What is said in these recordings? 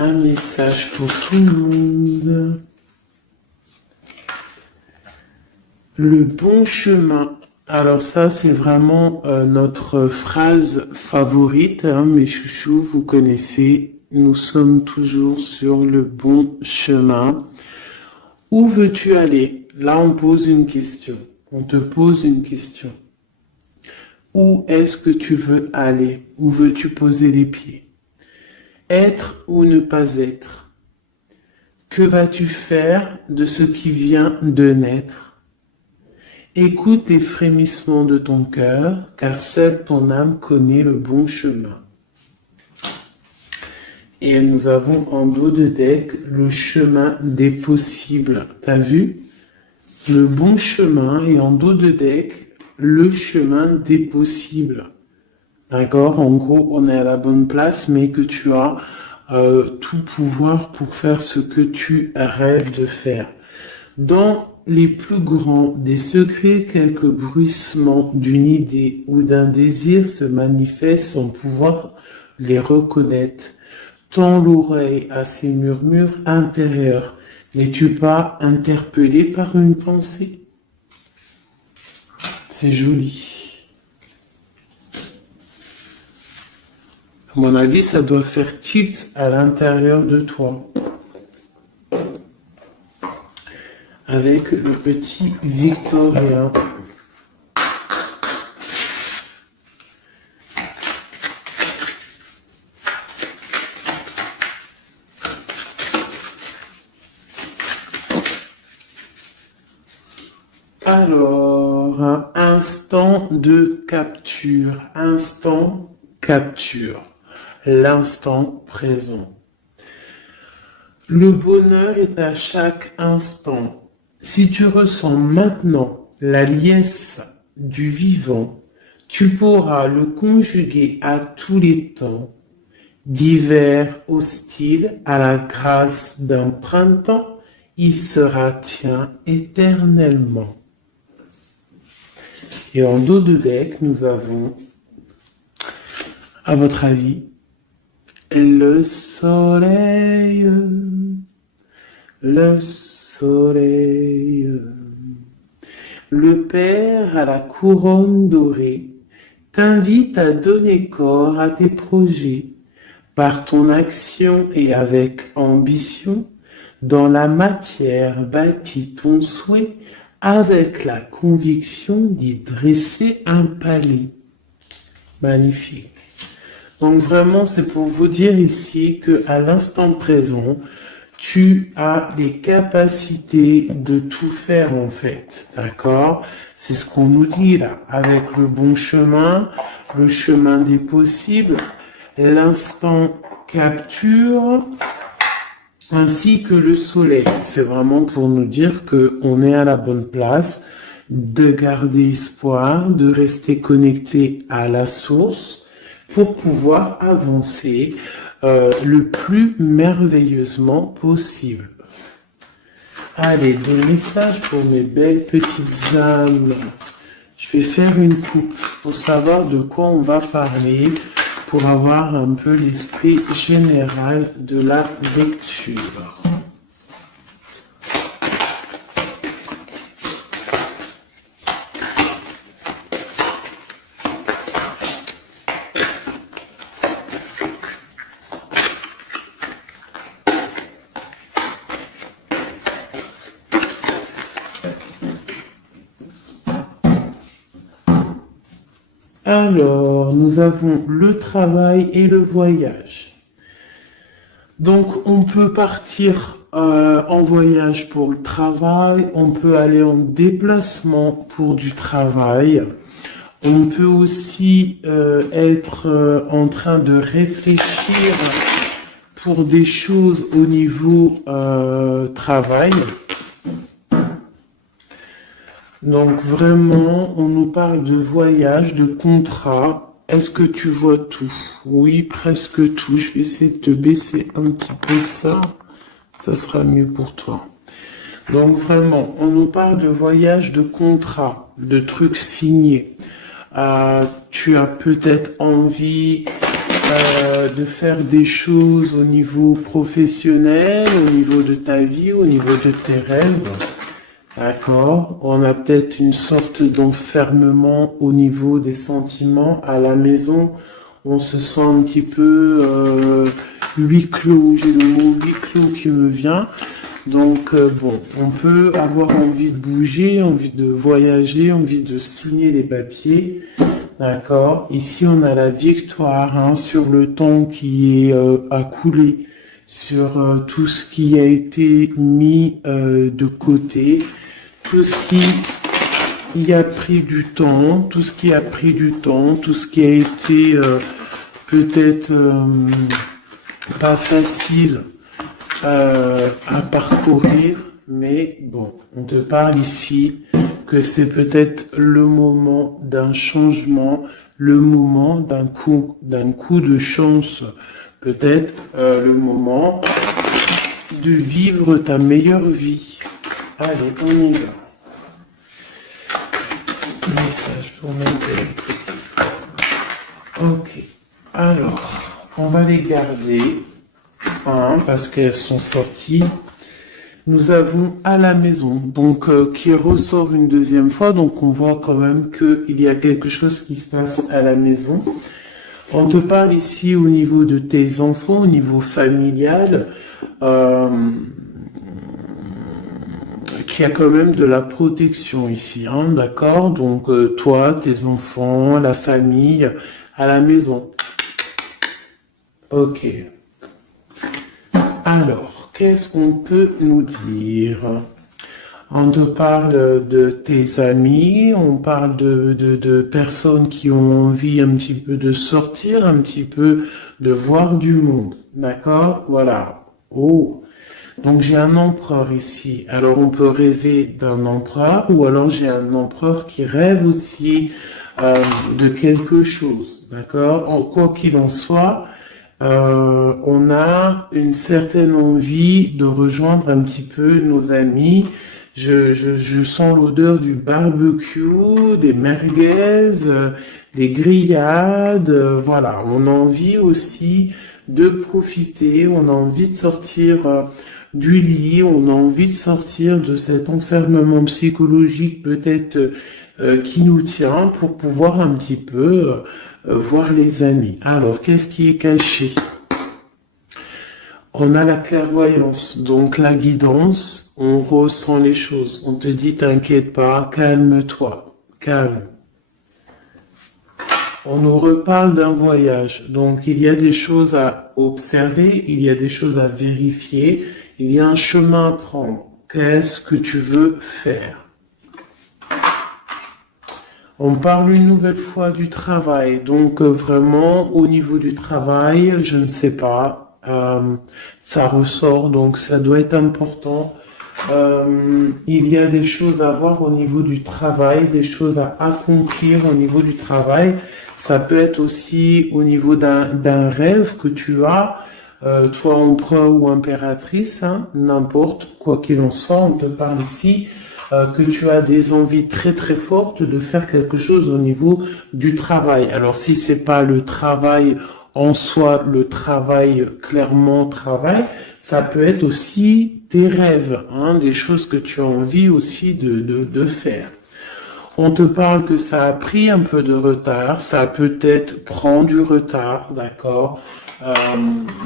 un message pour tout le monde. Le bon chemin. Alors ça, c'est vraiment notre phrase favorite, hein, mes chouchous, vous connaissez. Nous sommes toujours sur le bon chemin. Où veux-tu aller? Là, on pose une question. On te pose une question. Où est-ce que tu veux aller? Où veux-tu poser les pieds? Être ou ne pas être? Que vas-tu faire de ce qui vient de naître? Écoute les frémissements de ton cœur, car seule ton âme connaît le bon chemin. Et nous avons en dos de deck le chemin des possibles. T'as vu? Le bon chemin et en dos de deck, le chemin des possibles. D'accord? En gros, on est à la bonne place, mais que tu as tout pouvoir pour faire ce que tu rêves de faire. Dans les plus grands des secrets, quelques bruissements d'une idée ou d'un désir se manifestent sans pouvoir les reconnaître. Tends l'oreille à ces murmures intérieurs. N'es-tu pas interpellé par une pensée? C'est joli. À mon avis, ça doit faire tilt à l'intérieur de toi. Avec le petit Victorien. Alors, un instant de capture. Instant capture. L'instant présent. Le bonheur est à chaque instant. Si tu ressens maintenant la liesse du vivant, tu pourras le conjuguer à tous les temps, d'hiver hostile à la grâce d'un printemps, il sera tien éternellement. Et en dos de deck, nous avons, à votre avis, le soleil, le soleil. Le Père à la couronne dorée t'invite à donner corps à tes projets par ton action et avec ambition. Dans la matière bâtis ton souhait avec la conviction d'y dresser un palais. Magnifique. Donc vraiment, c'est pour vous dire ici que à l'instant présent, tu as les capacités de tout faire en fait, d'accord? C'est ce qu'on nous dit là, avec le bon chemin, le chemin des possibles, l'instant capture, ainsi que le soleil. C'est vraiment pour nous dire qu'on est à la bonne place, de garder espoir, de rester connecté à la source pour pouvoir avancer le plus merveilleusement possible. Allez, des messages pour mes belles petites âmes. Je vais faire une coupe pour savoir de quoi on va parler, pour avoir un peu l'esprit général de la lecture. Alors, nous avons le travail et le voyage. Donc, on peut partir en voyage pour le travail, on peut aller en déplacement pour du travail, on peut aussi être en train de réfléchir pour des choses au niveau travail. Donc vraiment, on nous parle de voyage, de contrat. Est-ce que tu vois tout? Oui, presque tout. Je vais essayer de te baisser un petit peu ça. Ça sera mieux pour toi. Donc vraiment, on nous parle de voyage, de contrat, de trucs signés. Tu as peut-être envie de faire des choses au niveau professionnel, au niveau de ta vie, au niveau de tes rêves. D'accord? On a peut-être une sorte d'enfermement au niveau des sentiments à la maison. On se sent un petit peu huis clos. J'ai le mot huis clos qui me vient. Donc bon, on peut avoir envie de bouger, envie de voyager, envie de signer les papiers. D'accord? Ici, on a la victoire hein, sur le temps qui est à couler, sur tout ce qui a été mis de côté, tout ce qui y a pris du temps, tout ce qui a pris du temps, tout ce qui a été peut-être pas facile à parcourir, mais bon, on te parle ici que c'est peut-être le moment d'un changement, le moment d'un coup de chance, peut-être le moment de vivre ta meilleure vie. Allez, on y va. Message pour mettre les petites. Ok. Alors, on va les garder hein, parce qu'elles sont sorties. Nous avons à la maison, donc qui ressort une deuxième fois, donc on voit quand même qu'il y a quelque chose qui se passe à la maison. On te parle ici au niveau de tes enfants, au niveau familial, qu'il y a quand même de la protection ici, hein, d'accord? Donc toi, tes enfants, la famille, à la maison. Ok. Alors, qu'est-ce qu'on peut nous dire? On te parle de tes amis, on parle de personnes qui ont envie un petit peu de sortir, un petit peu de voir du monde. D'accord? Voilà. Oh. Donc j'ai un empereur ici. Alors on peut rêver d'un empereur ou alors j'ai un empereur qui rêve aussi de quelque chose. D'accord? Quoi qu'il en soit, on a une certaine envie de rejoindre un petit peu nos amis. Je sens l'odeur du barbecue, des merguez, des grillades. Voilà, on a envie aussi de profiter, on a envie de sortir du lit, on a envie de sortir de cet enfermement psychologique peut-être qui nous tient pour pouvoir un petit peu voir les amis. Alors, qu'est-ce qui est caché? On a la clairvoyance, donc la guidance, on ressent les choses. On te dit, t'inquiète pas, calme-toi, calme. On nous reparle d'un voyage, donc il y a des choses à observer, il y a des choses à vérifier, il y a un chemin à prendre. Qu'est-ce que tu veux faire? On parle une nouvelle fois du travail, donc vraiment au niveau du travail, je ne sais pas. Ça ressort, donc ça doit être important. Il y a des choses à voir au niveau du travail, des choses à accomplir au niveau du travail. Ça peut être aussi au niveau d'un rêve que tu as, toi empereur ou impératrice, hein, n'importe quoi qu'il en soit, on te parle ici que tu as des envies très très fortes de faire quelque chose au niveau du travail. Alors si c'est pas le travail en soi, le travail, clairement travail, ça peut être aussi tes rêves, hein, des choses que tu as envie aussi de faire. On te parle que ça a pris un peu de retard, ça peut-être prend du retard, d'accord?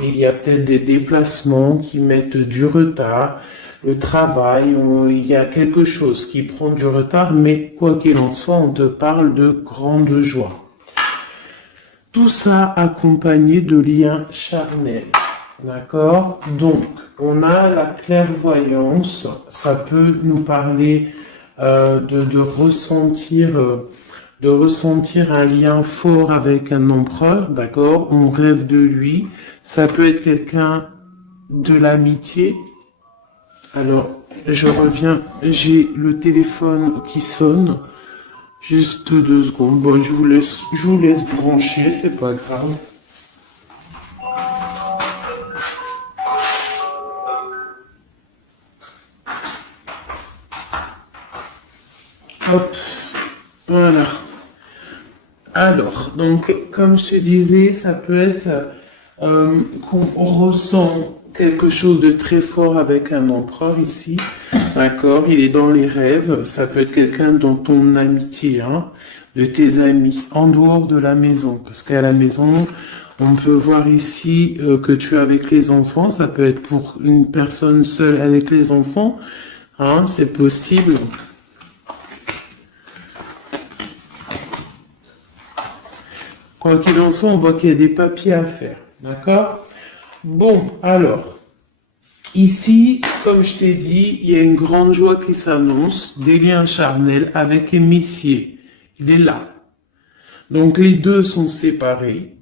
Il y a peut-être des déplacements qui mettent du retard, le travail, il y a quelque chose qui prend du retard, mais quoi qu'il en soit, on te parle de grande joie. Tout ça accompagné de liens charnels. D'accord? Donc, on a la clairvoyance. Ça peut nous parler de ressentir un lien fort avec un empereur. D'accord? On rêve de lui. Ça peut être quelqu'un de l'amitié. Alors, je reviens. J'ai le téléphone qui sonne. Juste 2 secondes. Bon, je vous laisse brancher, c'est pas grave. Hop, voilà. Alors, donc, comme je te disais, ça peut être qu'on ressent quelque chose de très fort avec un empereur ici, d'accord? Il est dans les rêves, ça peut être quelqu'un dans ton amitié, hein, de tes amis, en dehors de la maison, parce qu'à la maison, on peut voir ici que tu es avec les enfants, ça peut être pour une personne seule avec les enfants, hein, c'est possible. Quoi qu'il en soit, on voit qu'il y a des papiers à faire. D'accord? Bon, alors, ici, comme je t'ai dit, il y a une grande joie qui s'annonce, des liens charnels avec Emissier. Il est là. Donc, les deux sont séparés.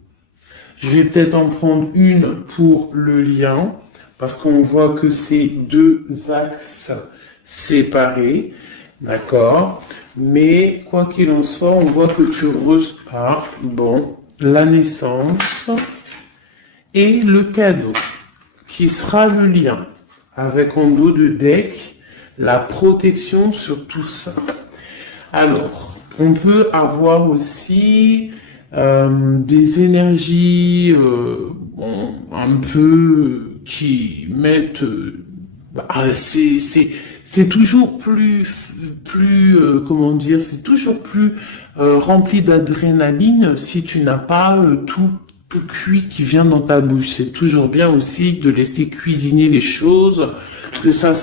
Je vais peut-être en prendre une pour le lien, parce qu'on voit que c'est deux axes séparés. D'accord? Mais quoi qu'il en soit, on voit que tu repars, bon, la naissance et le cadeau, qui sera le lien, avec en dos de deck, la protection sur tout ça. Alors, on peut avoir aussi des énergies bon, un peu qui mettent... c'est toujours comment dire, c'est toujours plus rempli d'adrénaline si tu n'as pas tout cuit qui vient dans ta bouche. C'est toujours bien aussi de laisser cuisiner les choses, que ça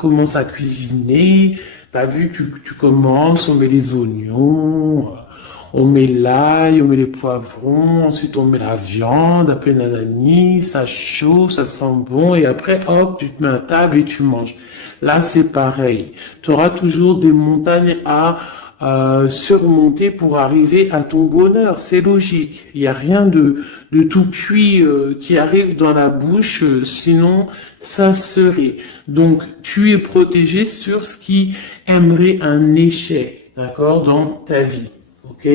commence à cuisiner. T'as vu, tu commences, on met les oignons, on met l'ail, on met les poivrons, ensuite on met la viande, après nanani, ça chauffe, ça sent bon, et après, hop, tu te mets à table et tu manges. Là, c'est pareil. Tu auras toujours des montagnes à surmonter pour arriver à ton bonheur. C'est logique. Il n'y a rien de tout cuit qui arrive dans la bouche, sinon ça serait. Donc, tu es protégé sur ce qui aimerait un échec, d'accord, dans ta vie. Ok?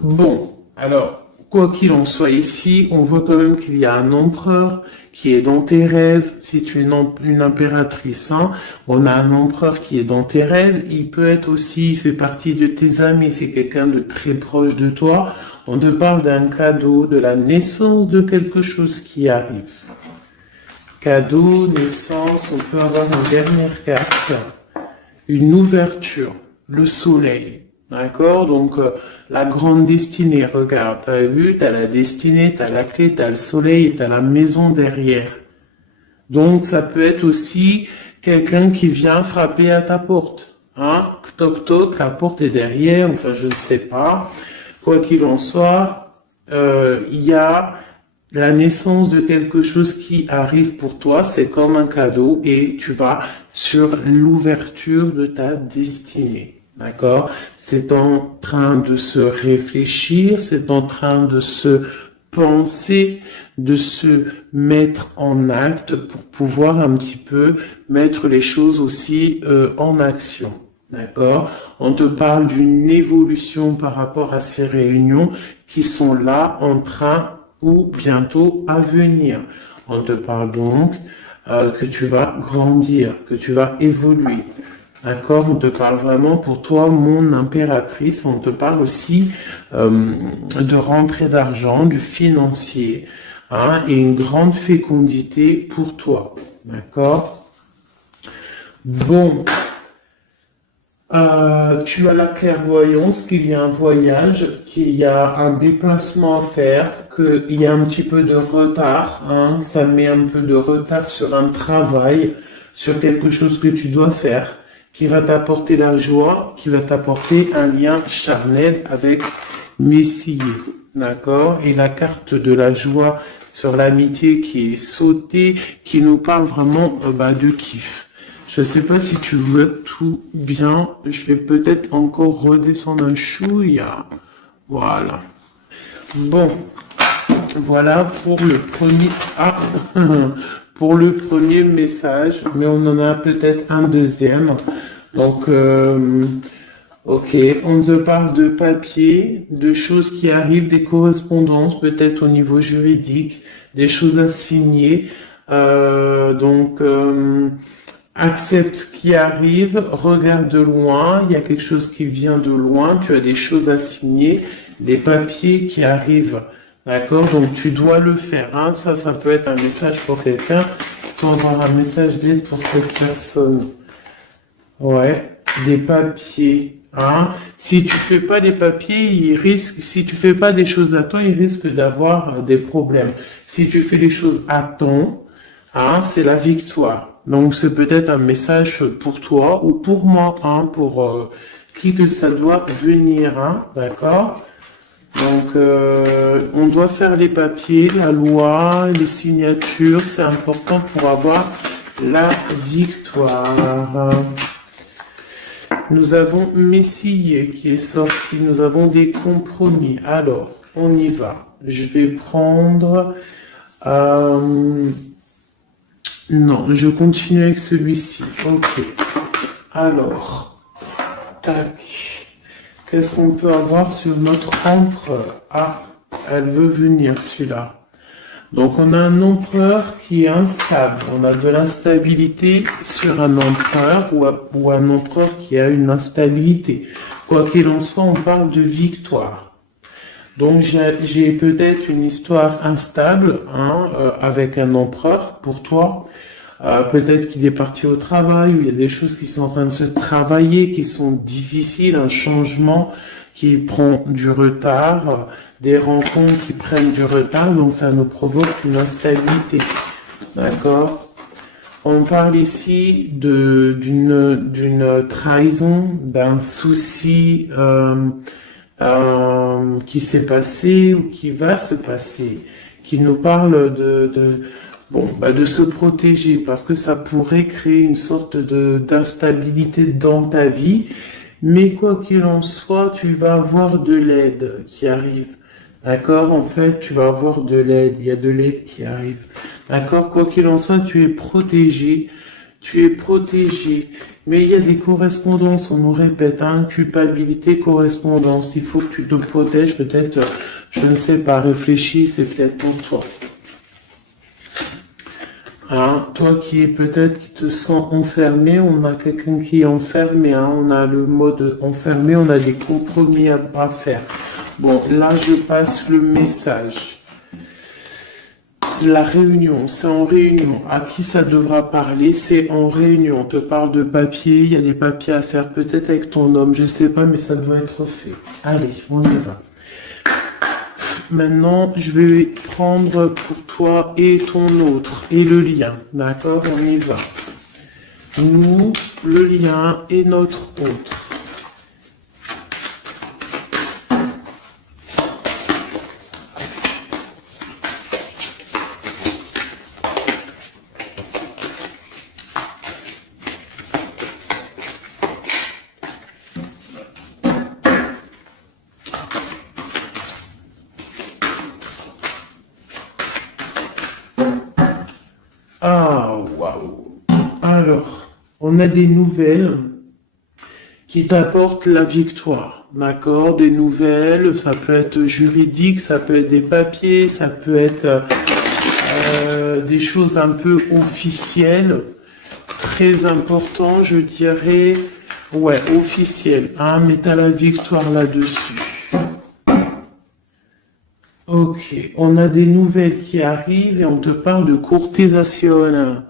Bon, alors, quoi qu'il en soit ici, on voit quand même qu'il y a un empereur qui est dans tes rêves. Si tu es une impératrice, hein, on a un empereur qui est dans tes rêves. Il peut être aussi, il fait partie de tes amis. C'est quelqu'un de très proche de toi. On te parle d'un cadeau, de la naissance de quelque chose qui arrive. Cadeau, naissance, on peut avoir une dernière carte. Une ouverture, le soleil. D'accord? Donc, la grande destinée, regarde, t'as vu, t'as la destinée, t'as la clé, t'as le soleil et t'as la maison derrière. Donc, ça peut être aussi quelqu'un qui vient frapper à ta porte. Hein? Toc toc, la porte est derrière, enfin, je ne sais pas. Quoi qu'il en soit, il y a la naissance de quelque chose qui arrive pour toi, c'est comme un cadeau et tu vas sur l'ouverture de ta destinée. D'accord? C'est en train de se réfléchir, c'est en train de se penser, de se mettre en acte pour pouvoir un petit peu mettre les choses aussi en action. D'accord? On te parle d'une évolution par rapport à ces réunions qui sont là en train ou bientôt à venir. On te parle donc que tu vas grandir, que tu vas évoluer. D'accord? On te parle vraiment pour toi, mon impératrice. On te parle aussi de rentrée d'argent, du financier, hein, et une grande fécondité pour toi. D'accord? Bon. Tu as la clairvoyance qu'il y a un voyage, qu'il y a un déplacement à faire, qu'il y a un petit peu de retard, hein, ça met un peu de retard sur un travail, sur quelque chose que tu dois faire, qui va t'apporter la joie, qui va t'apporter un lien charnel avec Messier, d'accord? Et la carte de la joie sur l'amitié qui est sautée, qui nous parle vraiment de kiff. Je sais pas si tu vois tout bien. Je vais peut-être encore redescendre un chouïa. Voilà. Bon. Voilà pour le premier, pour le premier message. Mais on en a peut-être un deuxième. Donc, ok. On te parle de papier, de choses qui arrivent, des correspondances, peut-être au niveau juridique, des choses à signer. Accepte ce qui arrive, regarde de loin, il y a quelque chose qui vient de loin, tu as des choses à signer, des papiers qui arrivent. D'accord? Donc tu dois le faire. Hein. Ça peut être un message pour quelqu'un. Tu auras un message d'aide pour cette personne. Ouais, des papiers. Hein. Si tu fais pas des papiers, si tu fais pas des choses à temps, il risque d'avoir des problèmes. Si tu fais les choses à temps, hein, c'est la victoire. Donc c'est peut-être un message pour toi ou pour moi, hein, pour qui que ça doit venir, hein, d'accord? Donc on doit faire les papiers, la loi, les signatures, c'est important pour avoir la victoire. Nous avons Messie qui est sorti, nous avons des compromis. Alors, on y va. Je vais prendre... Non, je continue avec celui-ci. Ok. Alors, tac. Qu'est-ce qu'on peut avoir sur notre empereur? Ah, elle veut venir, celui-là. Donc, on a un empereur qui est instable. On a de l'instabilité sur un empereur ou un empereur qui a une instabilité. Quoi qu'il en soit, on parle de victoire. Donc, j'ai peut-être une histoire instable hein, avec un empereur pour toi. Peut-être qu'il est parti au travail, ou il y a des choses qui sont en train de se travailler, qui sont difficiles, un changement qui prend du retard, des rencontres qui prennent du retard, donc ça nous provoque une instabilité. D'accord? On parle ici d'une trahison, d'un souci qui s'est passé ou qui va se passer, qui nous parle de se protéger parce que ça pourrait créer une sorte d'instabilité dans ta vie. Mais quoi qu'il en soit, tu vas avoir de l'aide qui arrive. D'accord? En fait, tu vas avoir de l'aide. Il y a de l'aide qui arrive. D'accord? Quoi qu'il en soit, tu es protégé. Tu es protégé. Mais il y a des correspondances, on nous répète, hein, culpabilité, correspondance. Il faut que tu te protèges. Peut-être, je ne sais pas, réfléchis, c'est peut-être pour toi. Hein, toi qui te sens enfermé, on a quelqu'un qui est enfermé, hein, on a le mode enfermé, on a des compromis à faire. Bon, là je passe le message. La réunion, c'est en réunion. À qui ça devra parler? C'est en réunion. On te parle de papier, il y a des papiers à faire peut-être avec ton homme, je sais pas, mais ça doit être fait. Allez, on y va. Maintenant, je vais prendre pour toi et ton autre, et le lien. D'accord? On y va. Nous, le lien et notre autre. Ah, waouh. Alors, on a des nouvelles qui t'apportent la victoire, d'accord? Des nouvelles, ça peut être juridique, ça peut être des papiers, ça peut être des choses un peu officielles, très important, je dirais, ouais, officielles, hein, mais t'as la victoire là-dessus. Ok, on a des nouvelles qui arrivent et on te parle de courtisation.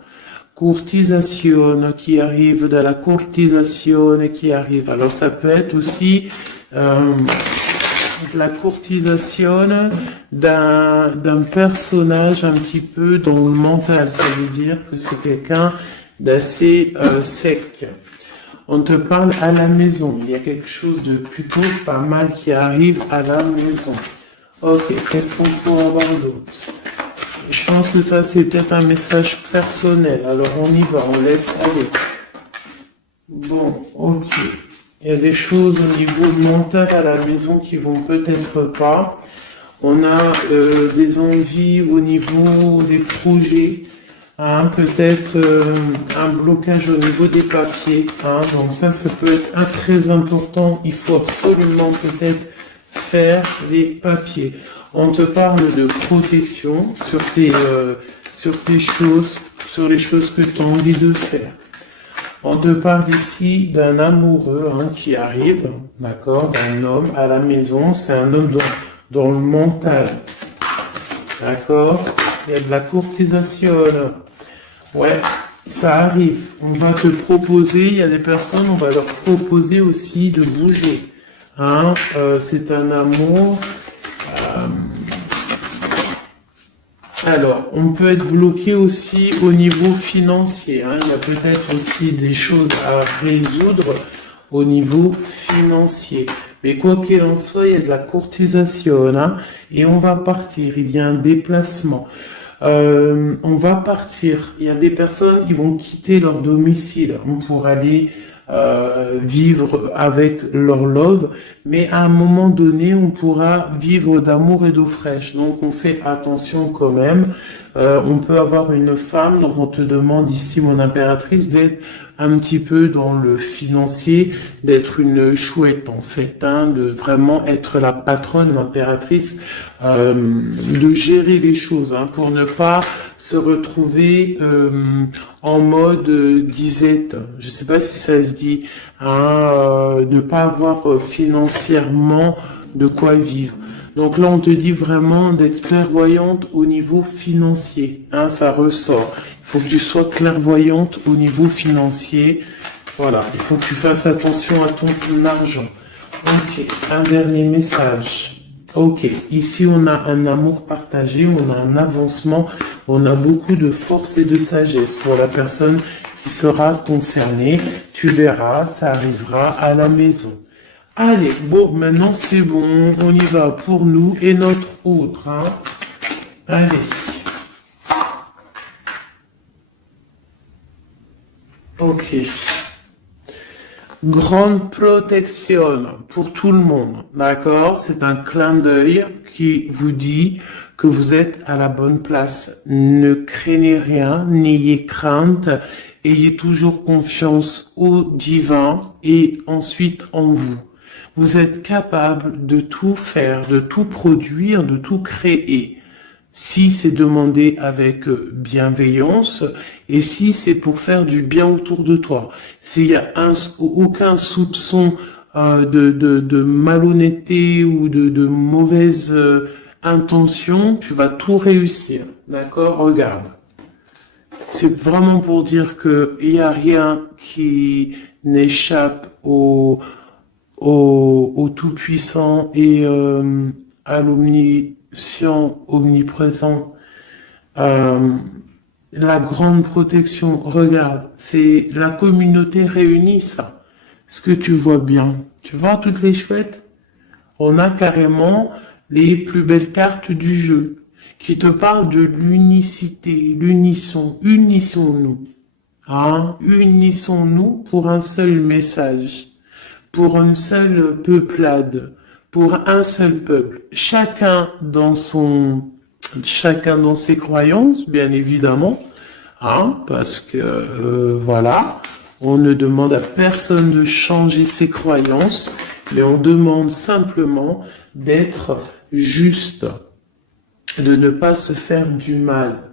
Courtisation qui arrive, de la courtisation qui arrive. Alors ça peut être aussi la courtisation d'un personnage un petit peu dans le mental. Ça veut dire que c'est quelqu'un d'assez sec. On te parle à la maison. Il y a quelque chose de plutôt pas mal qui arrive à la maison. Ok, qu'est-ce qu'on pourrait avoir d'autre? Je pense que ça, c'est peut-être un message personnel. Alors, on y va, on laisse aller. Bon, ok. Il y a des choses au niveau mental à la maison qui vont peut-être pas. On a des envies au niveau des projets. Hein, peut-être un blocage au niveau des papiers. Hein, donc ça peut être très important. Il faut absolument peut-être faire les papiers. On te parle de protection sur tes choses, sur les choses que tu as envie de faire. On te parle ici d'un amoureux qui arrive, d'accord, d'un homme à la maison. C'est un homme dans le mental, d'accord. Il y a de la courtisation. Ouais, ça arrive. On va te proposer, il y a des personnes, on va leur proposer aussi de bouger. C'est un amour. Alors, on peut être bloqué aussi au niveau financier. Il y a peut-être aussi des choses à résoudre au niveau financier. Mais quoi qu'il en soit, il y a de la courtisation. Et on va partir. Il y a un déplacement. On va partir. Il y a des personnes qui vont quitter leur domicile pour aller vivre avec leur love, mais à un moment donné, on pourra vivre d'amour et d'eau fraîche. Donc, on fait attention quand même. On peut avoir une femme, donc on te demande ici, mon impératrice, d'être un petit peu dans le financier, d'être une chouette en fait, de vraiment être la patronne, l'impératrice, de gérer les choses, pour ne pas se retrouver en mode disette. Je sais pas si ça se dit, ne pas avoir financièrement de quoi vivre. Donc là, on te dit vraiment d'être clairvoyante au niveau financier. Ça ressort. Il faut que tu sois clairvoyante au niveau financier. Voilà, il faut que tu fasses attention à ton argent. Ok, un dernier message. Ok, ici on a un amour partagé, on a un avancement, on a beaucoup de force et de sagesse pour la personne qui sera concernée. Tu verras, ça arrivera à la maison. Allez, bon, maintenant c'est bon, on y va pour nous et notre autre. Allez. Ok. Grande protection pour tout le monde, d'accord? C'est un clin d'œil qui vous dit que vous êtes à la bonne place. Ne craignez rien, n'ayez crainte, ayez toujours confiance au divin et ensuite en vous. Vous êtes capable de tout faire, de tout produire, de tout créer. Si c'est demandé avec bienveillance et si c'est pour faire du bien autour de toi. S'il y a aucun soupçon de malhonnêteté ou de mauvaise intention, tu vas tout réussir. D'accord? Regarde. C'est vraiment pour dire que il n'y a rien qui n'échappe au Tout-Puissant et à l'omniscient, omniprésent. La grande protection, regarde, c'est la communauté réunie, ça. Est-ce que tu vois bien? Tu vois toutes les chouettes? On a carrément les plus belles cartes du jeu qui te parlent de l'unicité, l'unisson. Unissons-nous. Unissons-nous pour un seul message, pour une seule peuplade, pour un seul peuple. Chacun dans ses croyances, bien évidemment, parce que voilà, on ne demande à personne de changer ses croyances, mais on demande simplement d'être juste, de ne pas se faire du mal,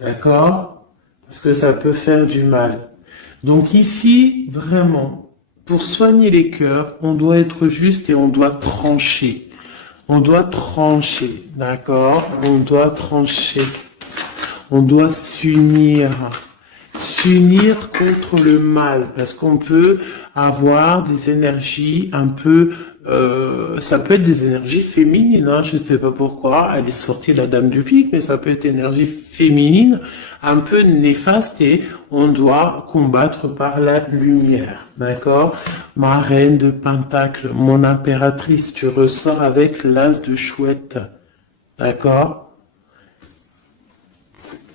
d'accord? Parce que ça peut faire du mal. Donc ici, vraiment, pour soigner les cœurs, on doit être juste et on doit trancher. On doit trancher, d'accord? On doit trancher. On doit s'unir. S'unir contre le mal. Parce qu'on peut avoir des énergies un peu... ça peut être des énergies féminines, je ne sais pas pourquoi. Elle est sortie la dame du pic, mais ça peut être énergie féminine, un peu néfaste et on doit combattre par la lumière, d'accord? Ma reine de Pentacle, mon impératrice, tu ressors avec l'as de chouette, d'accord?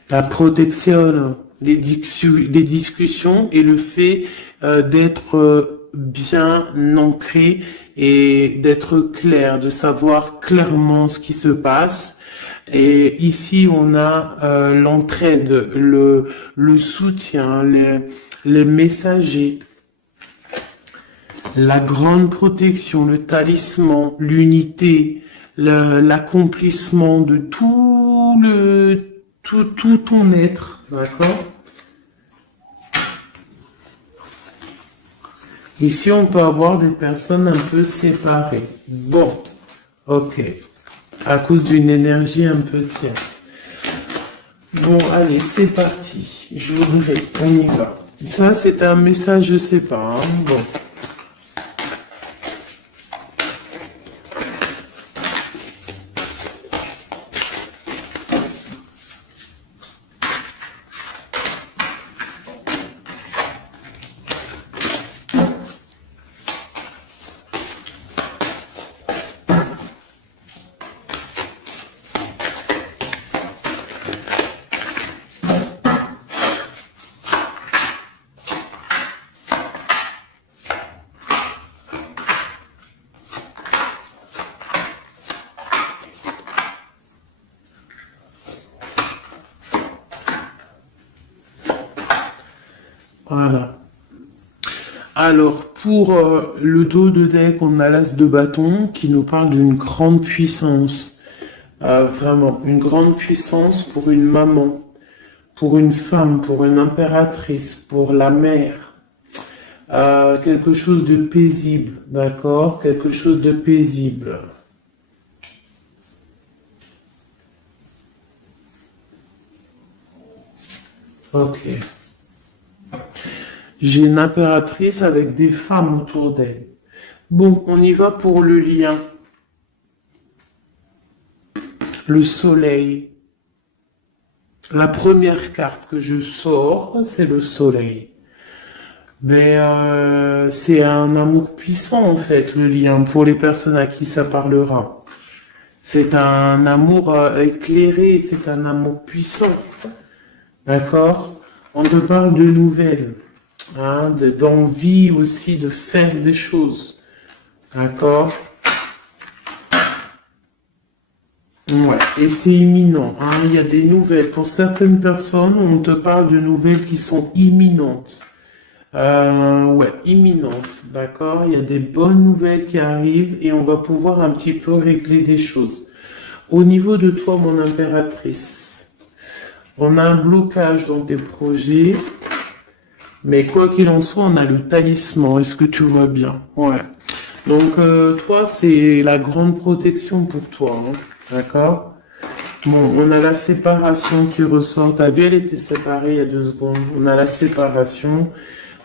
La protection, les discussions et le fait d'être bien ancré et d'être clair, de savoir clairement ce qui se passe. Et ici, on a l'entraide, le soutien, les messagers, la grande protection, le talisman, l'unité, l'accomplissement de tout ton être, d'accord? Ici, on peut avoir des personnes un peu séparées. Bon, ok. À cause d'une énergie un peu tierce. Bon, allez, c'est parti. Je voudrais, on y va. Ça, c'est un message, je sais pas. Hein. Bon. Voilà. Alors, pour le dos de deck, on a l'as de bâton qui nous parle d'une grande puissance. Vraiment, une grande puissance pour une maman, pour une femme, pour une impératrice, pour la mère. Quelque chose de paisible, d'accord? Quelque chose de paisible. Ok. J'ai une impératrice avec des femmes autour d'elle. Bon, on y va pour le lien. Le soleil. La première carte que je sors, c'est le soleil. Mais c'est un amour puissant en fait, le lien, pour les personnes à qui ça parlera. C'est un amour éclairé, c'est un amour puissant. D'accord? On te parle de nouvelles, hein, d'envie aussi de faire des choses. D'accord? Ouais, et c'est imminent, hein, il y a des nouvelles. Pour certaines personnes, on te parle de nouvelles qui sont imminentes. Ouais, imminentes, d'accord? Il y a des bonnes nouvelles qui arrivent et on va pouvoir un petit peu régler des choses. Au niveau de toi, mon impératrice, on a un blocage dans tes projets, mais quoi qu'il en soit, on a le talisman. Est-ce que tu vois bien? Ouais. Donc, toi, c'est la grande protection pour toi, hein, d'accord? Bon, on a la séparation qui ressort. T'as vu, elle était séparée il y a 2 secondes. On a la séparation,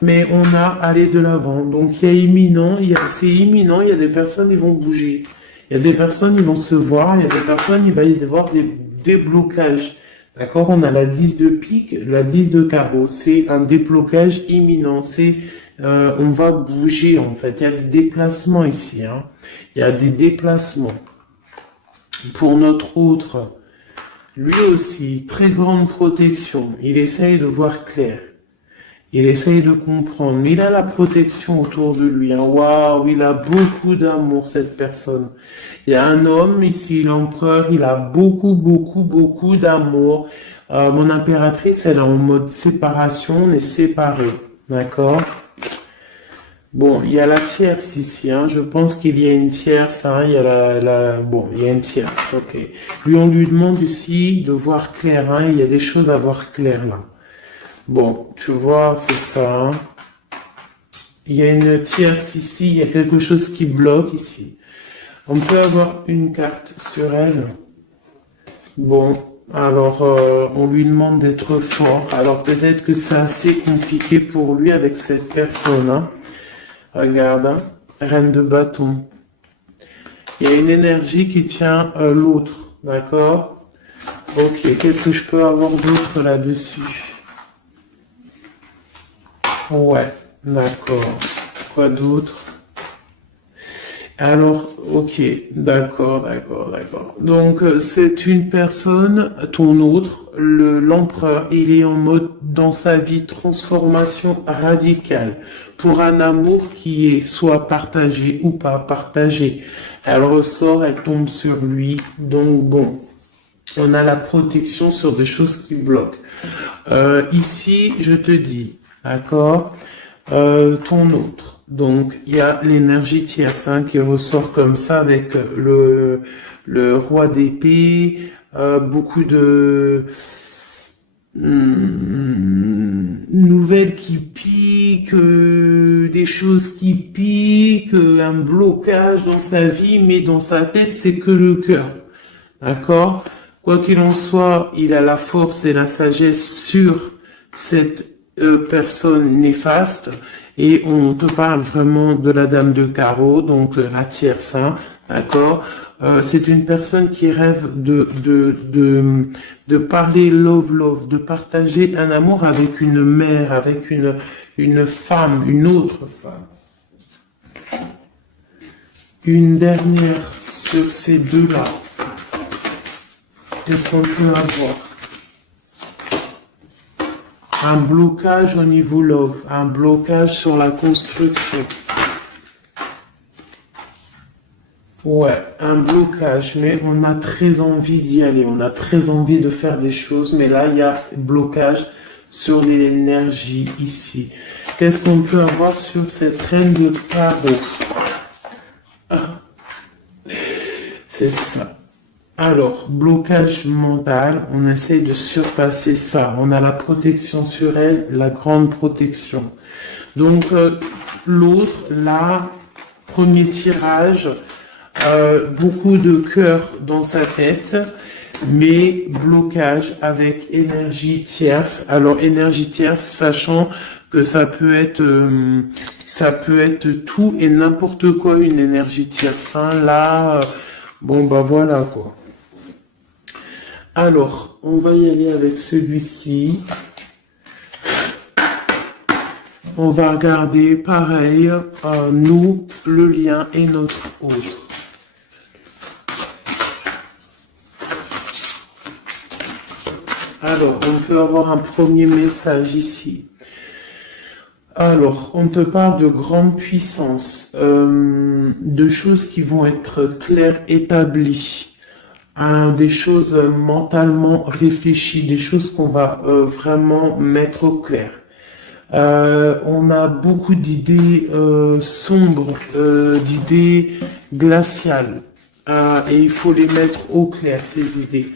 mais on a aller de l'avant. Donc, il y a imminent, c'est imminent. Il y a des personnes qui vont bouger. Il y a des personnes qui vont se voir. Il y a des personnes, il va y avoir des déblocages. D'accord? On a la 10 de pique, la 10 de carreau. C'est un déblocage imminent. On va bouger, en fait. Il y a des déplacements ici, hein. Il y a des déplacements. Pour notre autre, lui aussi, très grande protection. Il essaye de voir clair. Il essaye de comprendre. Il a la protection autour de lui. Hein. Waouh, il a beaucoup d'amour, cette personne. Il y a un homme ici, l'empereur, il a beaucoup, beaucoup, beaucoup d'amour. Mon impératrice, elle est en mode séparation, on est séparés. D'accord? Bon, il y a la tierce ici, hein. Je pense qu'il y a une tierce, hein. Il y a bon, il y a une tierce, ok. Lui, on lui demande ici de voir clair, hein. Il y a des choses à voir clair, là. Bon, tu vois, c'est ça, hein. Il y a une tierce ici, il y a quelque chose qui bloque ici. On peut avoir une carte sur elle. Bon, alors, on lui demande d'être fort. Alors, peut-être que c'est assez compliqué pour lui avec cette personne, hein. Regarde, hein, reine de bâton. Il y a une énergie qui tient l'autre, d'accord? Ok, qu'est-ce que je peux avoir d'autre là-dessus? Ouais, d'accord. Quoi d'autre? Alors, ok, d'accord, d'accord, d'accord. Donc, c'est une personne, ton autre, l'empereur, il est en mode, dans sa vie, transformation radicale, pour un amour qui est soit partagé ou pas partagé. Elle ressort, elle tombe sur lui, donc bon, on a la protection sur des choses qui bloquent. Ici, je te dis, d'accord, ton autre. Donc, il y a l'énergie tierce hein, qui ressort comme ça avec le roi d'épée, beaucoup de nouvelles qui piquent, des choses qui piquent, un blocage dans sa vie, mais dans sa tête, c'est que le cœur. D'accord? Quoi qu'il en soit, il a la force et la sagesse sur cette personne néfaste. Et on te parle vraiment de la dame de carreau, donc la tierce, hein, d'accord? C'est une personne qui rêve de parler love, de partager un amour avec une mère, avec une femme, une autre femme. Une dernière sur ces deux-là. Qu'est-ce qu'on peut avoir? Un blocage au niveau love, un blocage sur la construction. Ouais, un blocage, mais on a très envie d'y aller, on a très envie de faire des choses, mais là, il y a blocage sur l'énergie ici. Qu'est-ce qu'on peut avoir sur cette reine de carreau? C'est ça. Alors, blocage mental, on essaie de surpasser ça. On a la protection sur elle, la grande protection. Donc, l'autre, là, premier tirage, beaucoup de cœur dans sa tête, mais blocage avec énergie tierce. Alors, énergie tierce, sachant que ça peut être tout et n'importe quoi, une énergie tierce. Hein. Là, bon, bah voilà, quoi. Alors, on va y aller avec celui-ci. On va regarder, pareil, nous, le lien et notre autre. Alors, on peut avoir un premier message ici. Alors, on te parle de grande puissance, de choses qui vont être claires, établies. Des choses mentalement réfléchies, des choses qu'on va vraiment mettre au clair. On a beaucoup d'idées sombres, d'idées glaciales, et il faut les mettre au clair, ces idées.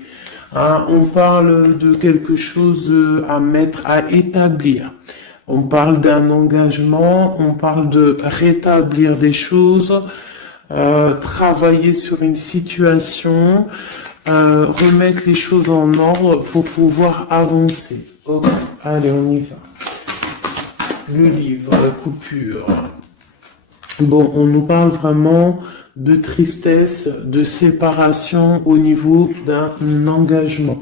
On parle de quelque chose à mettre, à établir. On parle d'un engagement, on parle de rétablir des choses, travailler sur une situation, remettre les choses en ordre pour pouvoir avancer. Ok, allez, on y va. Le livre, la coupure. Bon, on nous parle vraiment de tristesse, de séparation au niveau d'un engagement.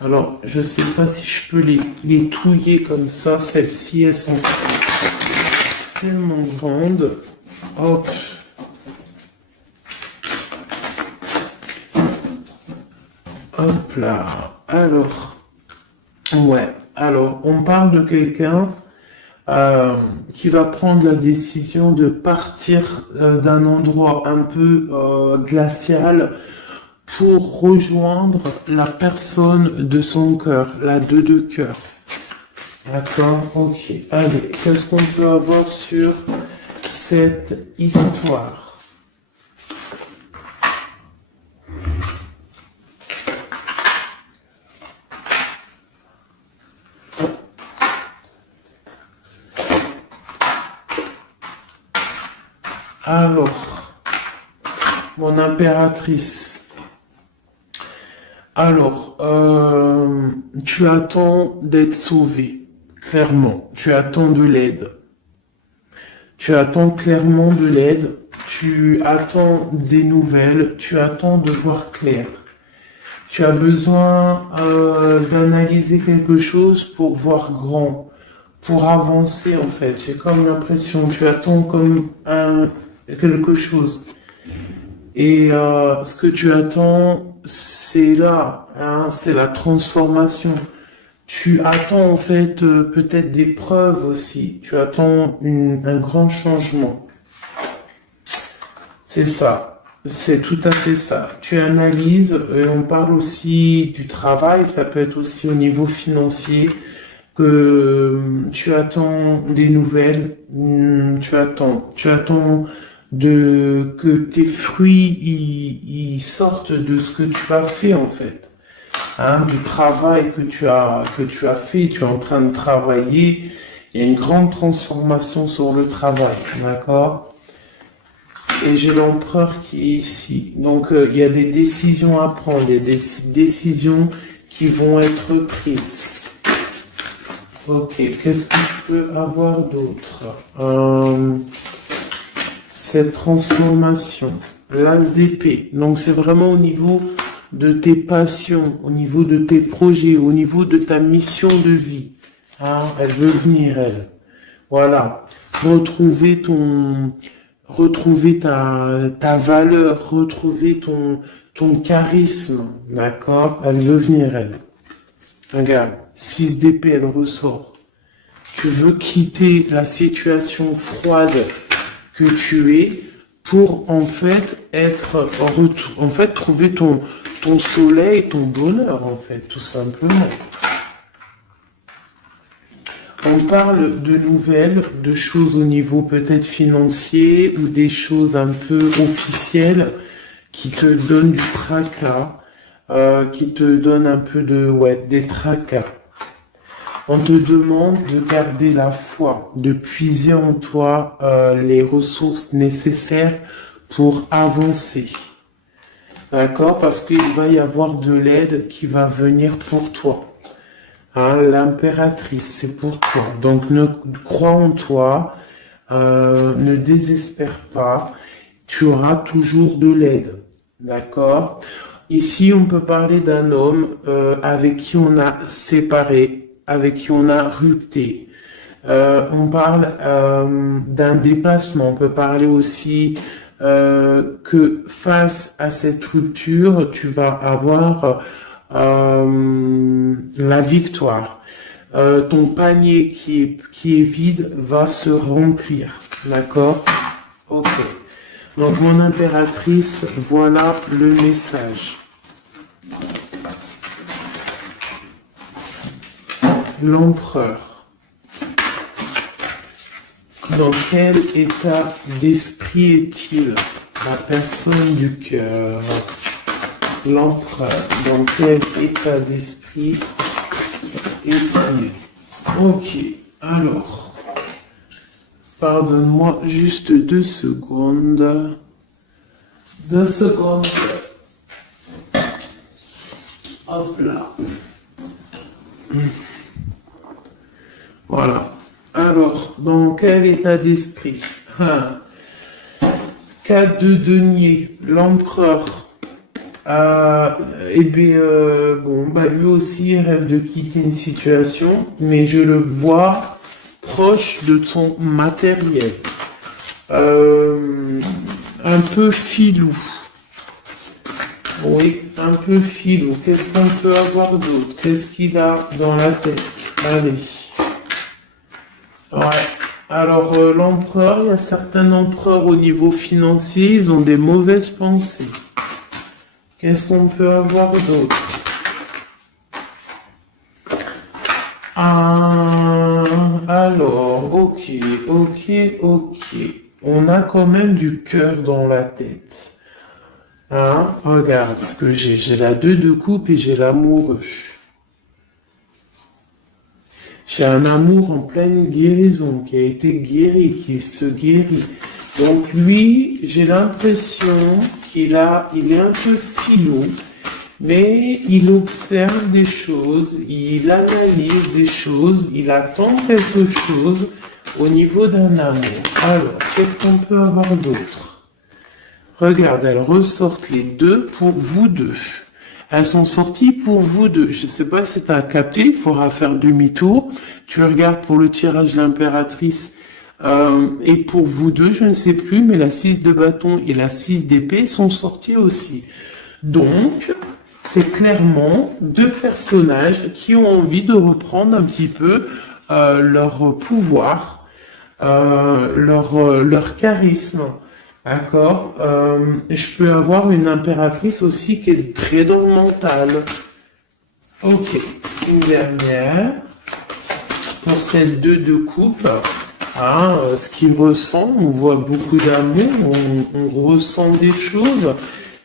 Alors, je sais pas si je peux les touiller comme ça. Celles-ci, elles sont tellement grandes. Hop. Hop là. Alors, ouais. Alors, on parle de quelqu'un qui va prendre la décision de partir d'un endroit un peu glacial pour rejoindre la personne de son cœur, la 2 de cœur. D'accord, ok. Allez, qu'est-ce qu'on peut avoir sur cette histoire? Alors, mon impératrice. Alors, tu attends d'être sauvé, clairement. Tu attends de l'aide. Tu attends clairement de l'aide. Tu attends des nouvelles. Tu attends de voir clair. Tu as besoin d'analyser quelque chose pour voir grand, pour avancer en fait. J'ai comme l'impression, tu attends comme quelque chose. Et ce que tu attends, c'est là, hein, c'est la transformation. Tu attends en fait peut-être des preuves aussi. Tu attends un grand changement. C'est ça. C'est tout à fait ça. Tu analyses, et on parle aussi du travail, ça peut être aussi au niveau financier, que tu attends des nouvelles, tu attends que tes fruits ils sortent de ce que tu as fait en fait, hein, du travail que tu as fait, tu es en train de travailler Il y a une grande transformation sur le travail, d'accord? Et j'ai l'empereur qui est ici. Donc, il y a des décisions à prendre, il y a des décisions qui vont être prises. Ok, qu'est-ce que je peux avoir d'autre? Cette transformation, l'as d'épée. Donc, c'est vraiment au niveau de tes passions, au niveau de tes projets, au niveau de ta mission de vie. Hein, elle veut venir, elle. Voilà. Retrouver ta valeur, retrouver ton charisme. D'accord? Elle veut venir, elle. Regarde. 6 d'épée, elle ressort. Tu veux quitter la situation froide que tu es pour, en fait, trouver ton soleil, ton bonheur, en fait, tout simplement. On parle de nouvelles, de choses au niveau peut-être financier ou des choses un peu officielles qui te donnent du tracas, qui te donnent un peu des tracas. On te demande de garder la foi, de puiser en toi les ressources nécessaires pour avancer. D'accord? Parce qu'il va y avoir de l'aide qui va venir pour toi. Hein, l'impératrice, c'est pour toi. Donc, crois en toi, ne désespère pas. Tu auras toujours de l'aide. D'accord? Ici, on peut parler d'un homme avec qui on a séparé, avec qui on a rupté. On parle d'un dépassement. On peut parler aussi que face à cette rupture, tu vas avoir la victoire. Ton panier qui est vide va se remplir. D'accord? Ok. Donc, mon impératrice, voilà le message. L'empereur. Dans quel état d'esprit est-il? La personne du cœur. L'empereur. Dans quel état d'esprit est-il? Ok. Alors. Pardonne-moi juste 2 secondes. 2 secondes. Hop là. Voilà. Alors, dans quel état d'esprit? 4 de denier, l'empereur. Lui aussi il rêve de quitter une situation, mais je le vois proche de son matériel. Un peu filou. Oui, un peu filou. Qu'est-ce qu'on peut avoir d'autre? Qu'est-ce qu'il a dans la tête? Allez. Ouais. Alors, l'empereur, il y a certains empereurs au niveau financier, ils ont des mauvaises pensées. Qu'est-ce qu'on peut avoir d'autre? Alors, ok. On a quand même du cœur dans la tête. Hein? Regarde ce que j'ai. J'ai la 2 de coupe et j'ai l'amoureux. J'ai un amour en pleine guérison, qui a été guéri, qui se guérit. Donc lui, j'ai l'impression il est un peu filou, mais il observe des choses, il analyse des choses, il attend quelque chose au niveau d'un amour. Alors, qu'est-ce qu'on peut avoir d'autre? Regarde, elles ressortent les 2 pour vous deux. Elles sont sorties pour vous deux. Je ne sais pas si tu as capté, il faudra faire demi-tour. Tu regardes pour le tirage de l'impératrice. Et pour vous deux, je ne sais plus, mais la 6 de bâton et la 6 d'épée sont sorties aussi. Donc, c'est clairement 2 personnages qui ont envie de reprendre un petit peu leur pouvoir, leur charisme. D'accord. Je peux avoir une impératrice aussi qui est très dans le mental. Ok. Une dernière. Pour cette 2 de coupe. Ce qu'il ressent, on voit beaucoup d'amour, on ressent des choses,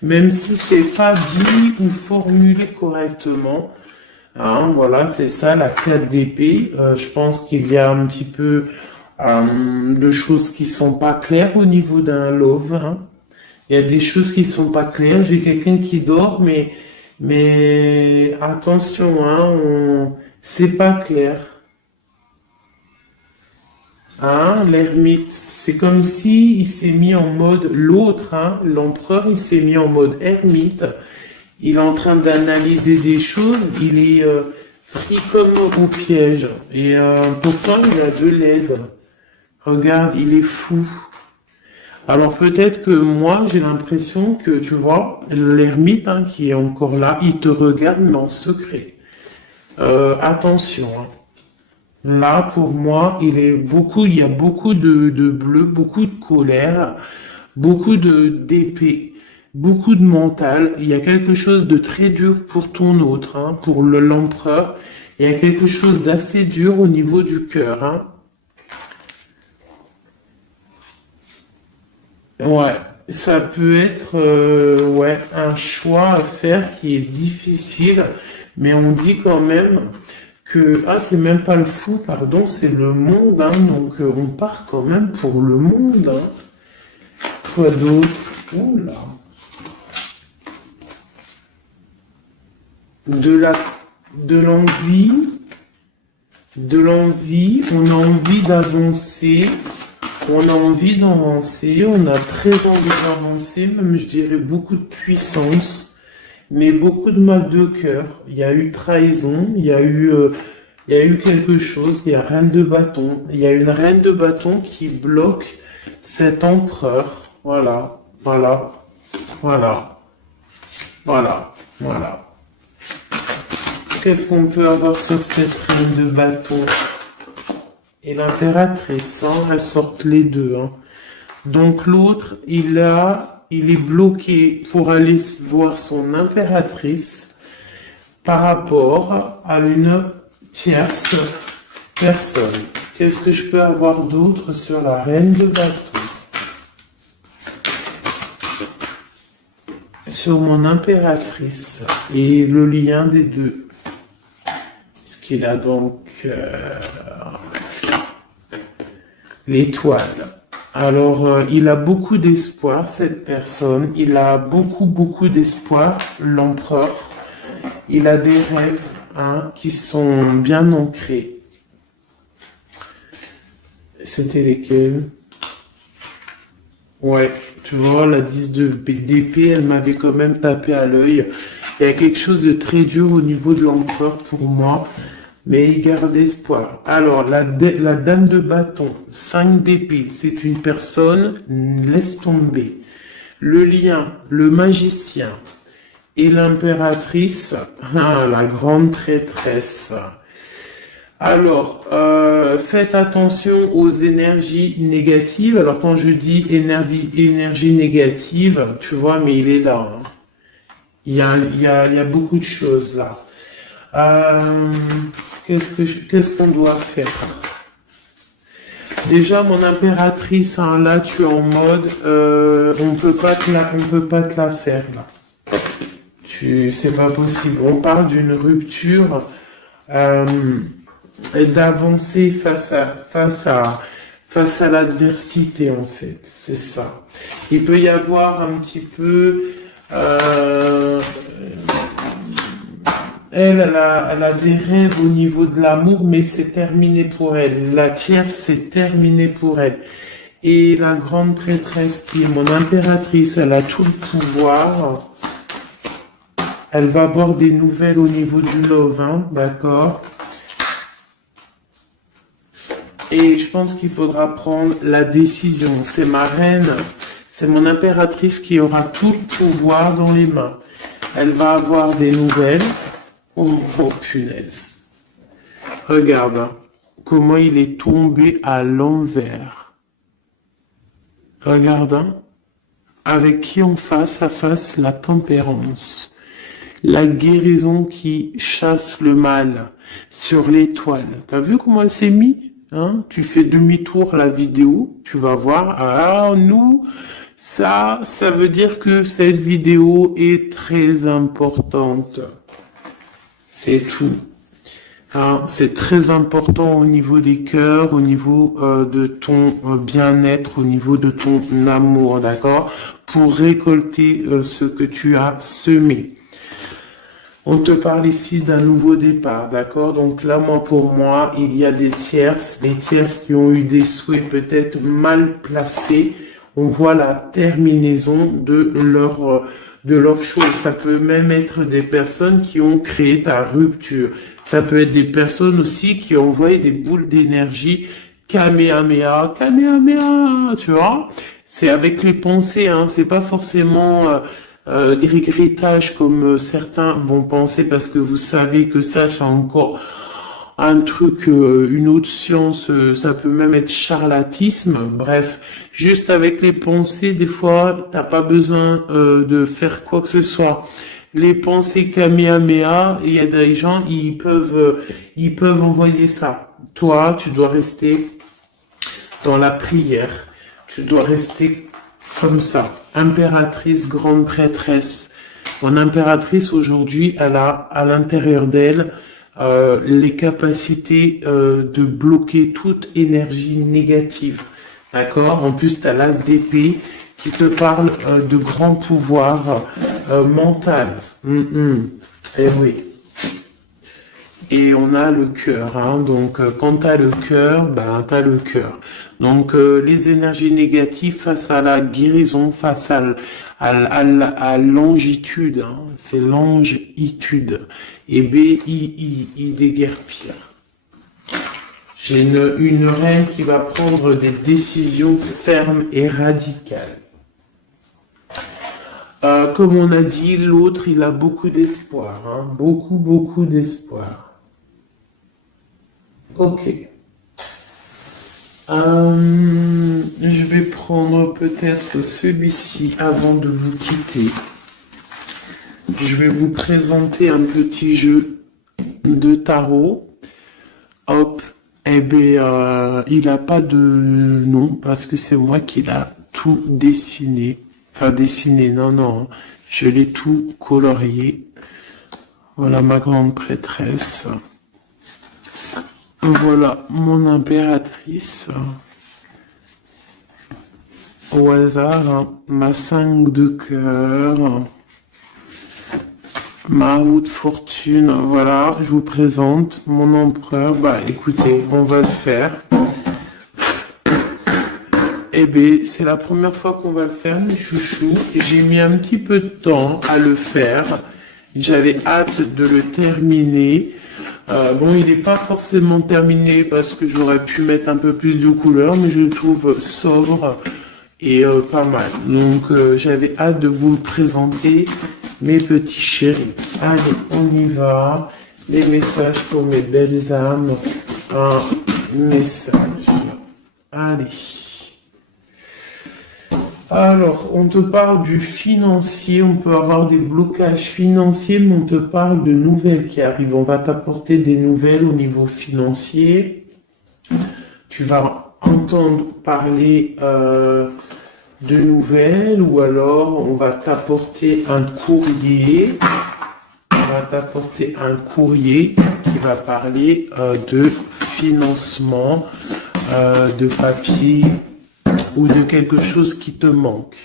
même si c'est pas dit ou formulé correctement. Hein, voilà, c'est ça, la 4 d'épée. Je pense qu'il y a un petit peu de choses qui sont pas claires au niveau d'un love. Hein. Il y a des choses qui sont pas claires. J'ai quelqu'un qui dort, mais attention, hein, c'est pas clair. Hein, l'ermite, c'est comme si il s'est mis en mode l'autre, hein, l'empereur, il s'est mis en mode ermite. Il est en train d'analyser des choses. Il est pris comme au piège. Et pourtant, il a de l'aide. Regarde, il est fou. Alors peut-être que moi, j'ai l'impression que, tu vois, l'ermite hein, qui est encore là, il te regarde, mais en secret. Attention. Hein. Là, pour moi, il y a beaucoup de bleu, beaucoup de colère, beaucoup d'épée, beaucoup de mental. Il y a quelque chose de très dur pour ton autre, hein, pour l'empereur. Il y a quelque chose d'assez dur au niveau du cœur, hein. Ouais, ça peut être ouais, un choix à faire qui est difficile, mais on dit quand même que ah c'est même pas le fou, pardon, c'est le monde, hein, donc on part quand même pour le monde. Hein. Quoi d'autre? Oula. De la de l'envie, on a envie d'avancer. On a envie d'avancer, on a très envie d'avancer, même je dirais beaucoup de puissance, mais beaucoup de mal de cœur. Il y a eu trahison, il y a eu quelque chose, il y a reine de bâton. Il y a une reine de bâton qui bloque cet empereur. Voilà, voilà, voilà, voilà, voilà. Qu'est-ce qu'on peut avoir sur cette reine de bâton? Et l'impératrice, hein, elles sortent les deux. Hein. Donc l'autre, il est bloqué pour aller voir son impératrice par rapport à une tierce personne. Qu'est-ce que je peux avoir d'autre sur la reine de bâton? Sur mon impératrice et le lien des deux. Ce qu'il a donc... l'étoile. Alors, il a beaucoup d'espoir, cette personne. Il a beaucoup, beaucoup d'espoir, l'empereur. Il a des rêves hein, qui sont bien ancrés. C'était lesquels? Ouais, tu vois, la 10 d'épée, elle m'avait quand même tapé à l'œil. Il y a quelque chose de très dur au niveau de l'empereur pour moi. Mais il garde espoir. Alors, la dame de bâton, 5 d'épée, c'est une personne, laisse tomber. Le lien, le magicien et l'impératrice, ah, la grande traîtresse. Alors, faites attention aux énergies négatives. Alors, quand je dis énergie négative, tu vois, mais il est là. Hein. Il y a beaucoup de choses là. Qu'est-ce qu'on doit faire? Déjà, mon impératrice, hein, là, tu es en mode, on peut pas te la faire, là. C'est pas possible. On parle d'une rupture, et d'avancer face à l'adversité, en fait. C'est ça. Il peut y avoir un petit peu, elle a des rêves au niveau de l'amour, mais c'est terminé pour elle. La tierce, c'est terminé pour elle. Et la grande prêtresse, qui est mon impératrice, elle a tout le pouvoir. Elle va avoir des nouvelles au niveau du love, hein, d'accord? Et je pense qu'il faudra prendre la décision. C'est ma reine, c'est mon impératrice qui aura tout le pouvoir dans les mains. Elle va avoir des nouvelles. Oh, oh punaise. Regarde hein, comment il est tombé à l'envers. Regarde hein, avec qui on face à face la tempérance. La guérison qui chasse le mal sur l'étoile. T'as vu comment elle s'est mise hein? Tu fais demi-tour la vidéo, tu vas voir. Ah, nous, ça veut dire que cette vidéo est très importante. C'est tout. Hein, c'est très important au niveau des cœurs, au niveau de ton bien-être, au niveau de ton amour, d'accord? Pour récolter ce que tu as semé. On te parle ici d'un nouveau départ, d'accord? Donc là, pour moi, il y a des tierces qui ont eu des souhaits peut-être mal placés. On voit la terminaison de leur chose. Ça peut même être des personnes qui ont créé ta rupture. Ça peut être des personnes aussi qui ont envoyé des boules d'énergie, Kamehameha, Kamehameha, tu vois? C'est avec les pensées, hein. C'est pas forcément grigritage comme certains vont penser parce que vous savez que ça, c'est encore un truc, une autre science, ça peut même être charlatisme. Bref, juste avec les pensées, des fois, t'as pas besoin de faire quoi que ce soit. Les pensées Kamehameha, il y a des gens, ils peuvent envoyer ça. Toi, tu dois rester dans la prière. Tu dois rester comme ça. Impératrice, grande prêtresse. Mon impératrice aujourd'hui, elle a à l'intérieur d'elle les capacités de bloquer toute énergie négative. D'accord? En plus, tu as l'as d'épée qui te parle de grand pouvoir mental. Eh oui. Et on a le cœur, hein. Donc quand tu as le cœur, ben tu as le cœur. Donc les énergies négatives face à la guérison, face à longitude, hein. C'est longitude. Et B-I-I, déguerpir. J'ai une reine qui va prendre des décisions fermes et radicales. Comme on a dit, l'autre, il a beaucoup d'espoir, hein. Beaucoup d'espoir. Ok. Je vais prendre peut-être celui-ci avant de vous quitter. Je vais vous présenter un petit jeu de tarot. Hop. Eh bien, il n'a pas de nom parce que c'est moi qui l'a tout dessiné. Enfin, dessiné, non. Je l'ai tout colorié. Voilà ma grande prêtresse. Voilà mon impératrice. Au hasard, hein, ma 5 de cœur. Ma roue de fortune. Voilà, je vous présente mon empereur. Bah écoutez, on va le faire. Eh bien, c'est la première fois qu'on va le faire, mes chouchous. J'ai mis un petit peu de temps à le faire. J'avais hâte de le terminer. Bon, il n'est pas forcément terminé parce que j'aurais pu mettre un peu plus de couleurs, mais je le trouve sobre et pas mal. Donc, j'avais hâte de vous le présenter, mes petits chéris. Allez, on y va. Les messages pour mes belles âmes. Un message. Allez. Alors, on te parle du financier, on peut avoir des blocages financiers, mais on te parle de nouvelles qui arrivent. On va t'apporter des nouvelles au niveau financier. Tu vas entendre parler de nouvelles ou alors on va t'apporter un courrier. On va t'apporter un courrier qui va parler de financement, de papier, ou de quelque chose qui te manque.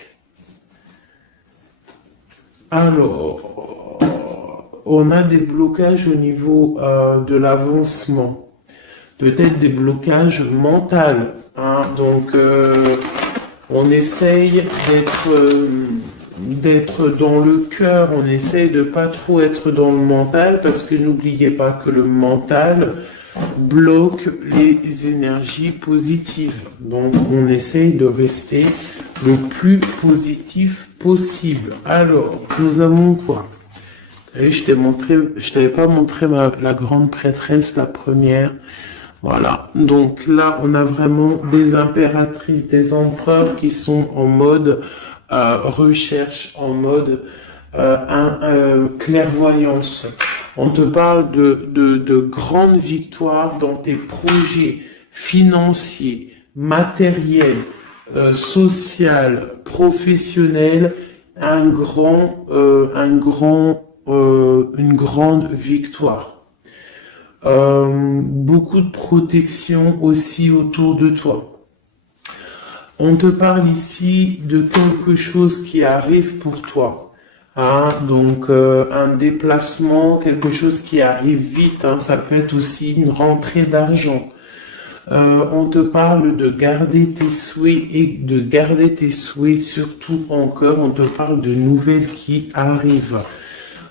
Alors, on a des blocages au niveau de l'avancement. Peut-être des blocages mentaux. Hein. Donc, on essaye d'être dans le cœur. On essaye de pas trop être dans le mental parce que n'oubliez pas que le mental bloque les énergies positives. Donc, on essaye de rester le plus positif possible. Alors, nous avons quoi? Je t'avais pas montré la grande prêtresse, la première. Voilà. Donc là, on a vraiment des impératrices, des empereurs qui sont en mode recherche, en mode clairvoyance. On te parle de grandes victoires dans tes projets financiers, matériels, social, professionnel, un grand une grande victoire. Beaucoup de protection aussi autour de toi. On te parle ici de quelque chose qui arrive pour toi. Hein, donc un déplacement, quelque chose qui arrive vite. Hein, ça peut être aussi une rentrée d'argent. On te parle de garder tes souhaits et de garder tes souhaits surtout en cœur. On te parle de nouvelles qui arrivent.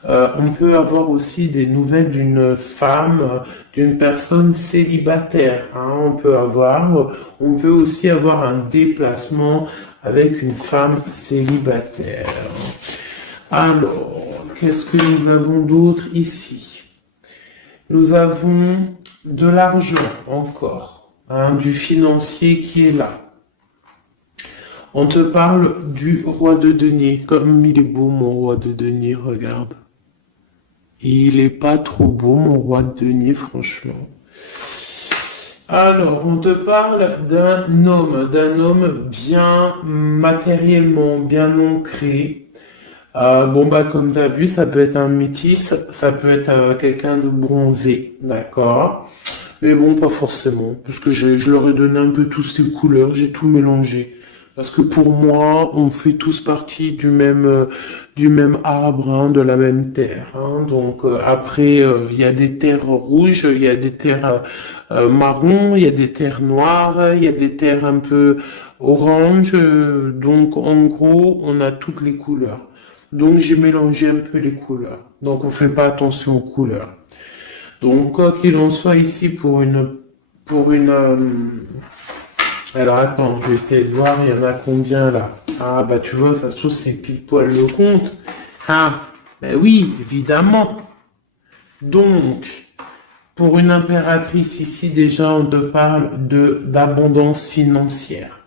On peut avoir aussi des nouvelles d'une femme, d'une personne célibataire. Hein, on peut aussi avoir un déplacement avec une femme célibataire. Alors, qu'est-ce que nous avons d'autre ici? Nous avons de l'argent encore, hein, du financier qui est là. On te parle du roi de denier. Comme il est beau mon roi de denier, regarde. Il est pas trop beau mon roi de denier, franchement. Alors, on te parle d'un homme bien matériellement, bien ancré. Comme tu as vu, ça peut être un métis, ça peut être quelqu'un de bronzé, d'accord? Mais bon, pas forcément, parce que je leur ai donné un peu toutes ces couleurs, j'ai tout mélangé. Parce que pour moi, on fait tous partie du même arbre, hein, de la même terre. Hein. Donc après, il y a des terres rouges, il y a des terres marron, il y a des terres noires, il y a des terres un peu orange. Donc en gros, on a toutes les couleurs. Donc j'ai mélangé un peu les couleurs. Donc on fait pas attention aux couleurs. Donc quoi qu'il en soit ici alors attends, je vais essayer de voir, il y en a combien là? Ah bah tu vois, ça se trouve c'est pile poil le compte. Ah, ben oui, évidemment. Donc, pour une impératrice ici, déjà, on te parle d'abondance financière.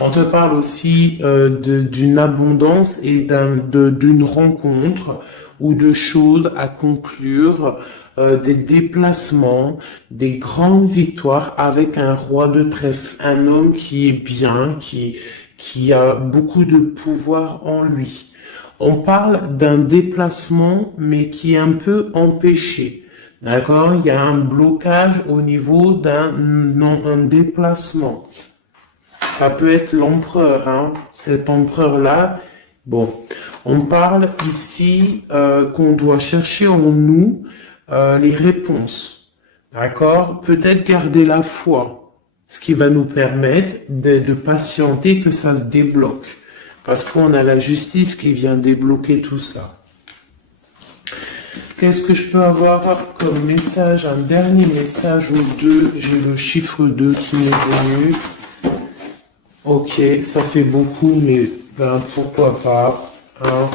On te parle aussi d'une abondance et d'une rencontre ou de choses à conclure, des déplacements, des grandes victoires avec un roi de trèfle, un homme qui est bien, qui a beaucoup de pouvoir en lui. On parle d'un déplacement, mais qui est un peu empêché. D'accord? Il y a un blocage au niveau un déplacement. Ça peut être l'empereur, hein. Cet empereur-là. Bon, on parle ici qu'on doit chercher en nous les réponses. D'accord? Peut-être garder la foi, ce qui va nous permettre de patienter que ça se débloque. Parce qu'on a la justice qui vient débloquer tout ça. Qu'est-ce que je peux avoir comme message? Un dernier message au 2. J'ai le chiffre 2 qui m'est venu. Ok, ça fait beaucoup, mais ben, pourquoi pas, hein,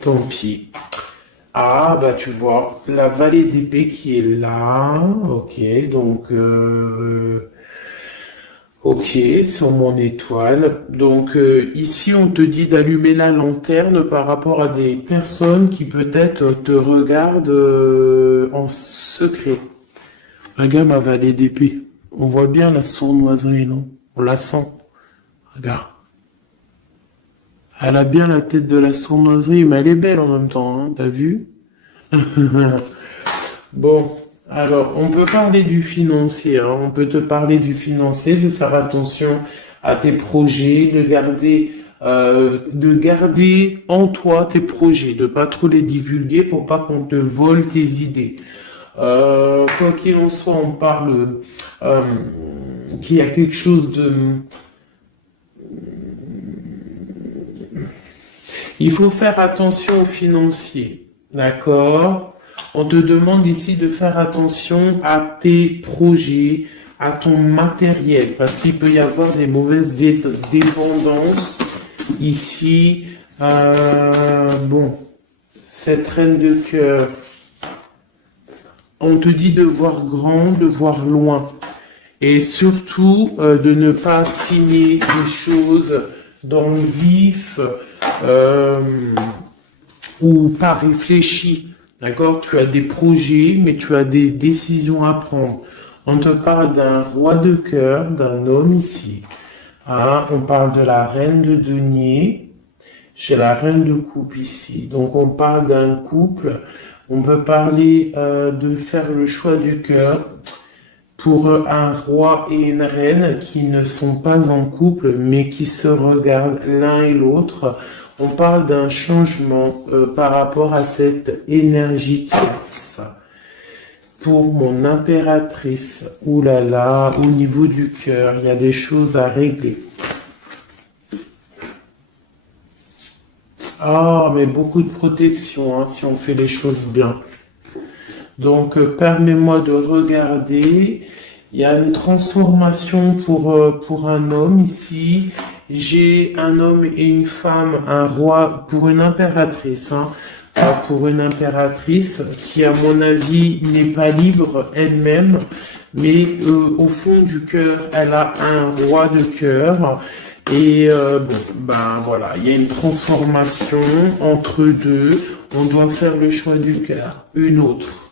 tant pis. Ah, bah tu vois, la vallée d'épée qui est là, ok, donc, ok, sur mon étoile. Donc ici, on te dit d'allumer la lanterne par rapport à des personnes qui peut-être te regardent en secret. Regarde ma vallée d'épée. On voit bien la sournoiserie, non? On la sent. Regarde. Elle a bien la tête de la sournoiserie, mais elle est belle en même temps, hein, t'as vu? Bon, alors, on peut parler du financier, hein, on peut te parler du financier, de faire attention à tes projets, de garder en toi tes projets, de pas trop les divulguer pour pas qu'on te vole tes idées. Quoi qu'il en soit, on parle qu'il y a quelque chose de... Il faut faire attention aux financiers, d'accord? On te demande ici de faire attention à tes projets, à ton matériel, parce qu'il peut y avoir des mauvaises dépendances ici. Bon, cette reine de cœur, on te dit de voir grand, de voir loin, et surtout de ne pas signer des choses dans le vif ou pas réfléchi. D'accord? Tu as des projets, mais tu as des décisions à prendre. On te parle d'un roi de cœur, d'un homme ici. Hein? On parle de la reine de denier. J'ai la reine de coupe ici. Donc on parle d'un couple. On peut parler de faire le choix du cœur pour un roi et une reine qui ne sont pas en couple mais qui se regardent l'un et l'autre. On parle d'un changement par rapport à cette énergie tierce. Pour mon impératrice, oulala, au niveau du cœur, il y a des choses à régler. Ah, mais beaucoup de protection, hein, si on fait les choses bien. Donc, permets-moi de regarder. Il y a une transformation pour un homme ici. J'ai un homme et une femme, un roi pour une impératrice, hein, pour une impératrice qui, à mon avis, n'est pas libre elle-même, mais au fond du cœur, elle a un roi de cœur. Et bon, ben voilà, il y a une transformation entre deux. On doit faire le choix du cœur, une autre.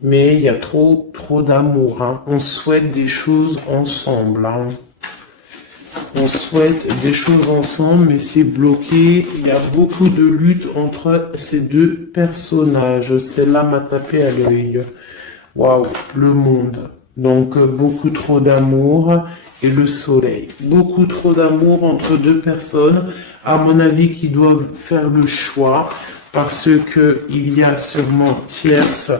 Mais il y a trop d'amour. Hein. On souhaite des choses ensemble. Hein. On souhaite des choses ensemble, mais c'est bloqué. Il y a beaucoup de lutte entre ces deux personnages. Celle-là m'a tapé à l'œil. Waouh, le monde. Donc, beaucoup trop d'amour et le soleil. Beaucoup trop d'amour entre deux personnes, à mon avis, qui doivent faire le choix parce que il y a sûrement tierce.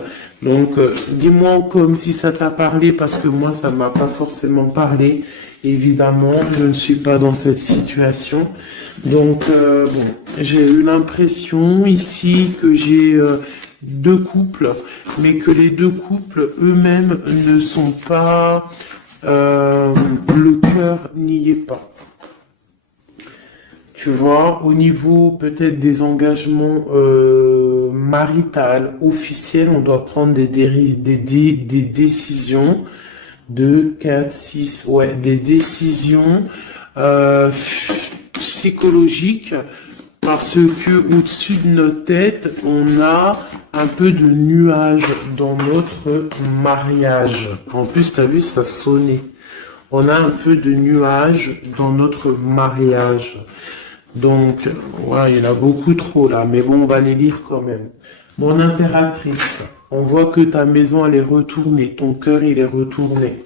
Donc, dis-moi comme si ça t'a parlé parce que moi, ça m'a pas forcément parlé. Évidemment, je ne suis pas dans cette situation. Donc, bon, j'ai eu l'impression ici que j'ai deux couples, mais que les deux couples eux-mêmes ne sont pas, le cœur n'y est pas. Tu vois, au niveau peut-être des engagements maritales, officiels, on doit prendre des décisions. 2, 4, 6, ouais, des décisions psychologiques parce que au-dessus de notre tête, on a un peu de nuages dans notre mariage. En plus, tu as vu, ça sonnait. On a un peu de nuages dans notre mariage. Donc, ouais, il y en a beaucoup trop là, mais bon, on va les lire quand même. Mon impératrice, on voit que ta maison, elle est retournée, ton cœur, il est retourné.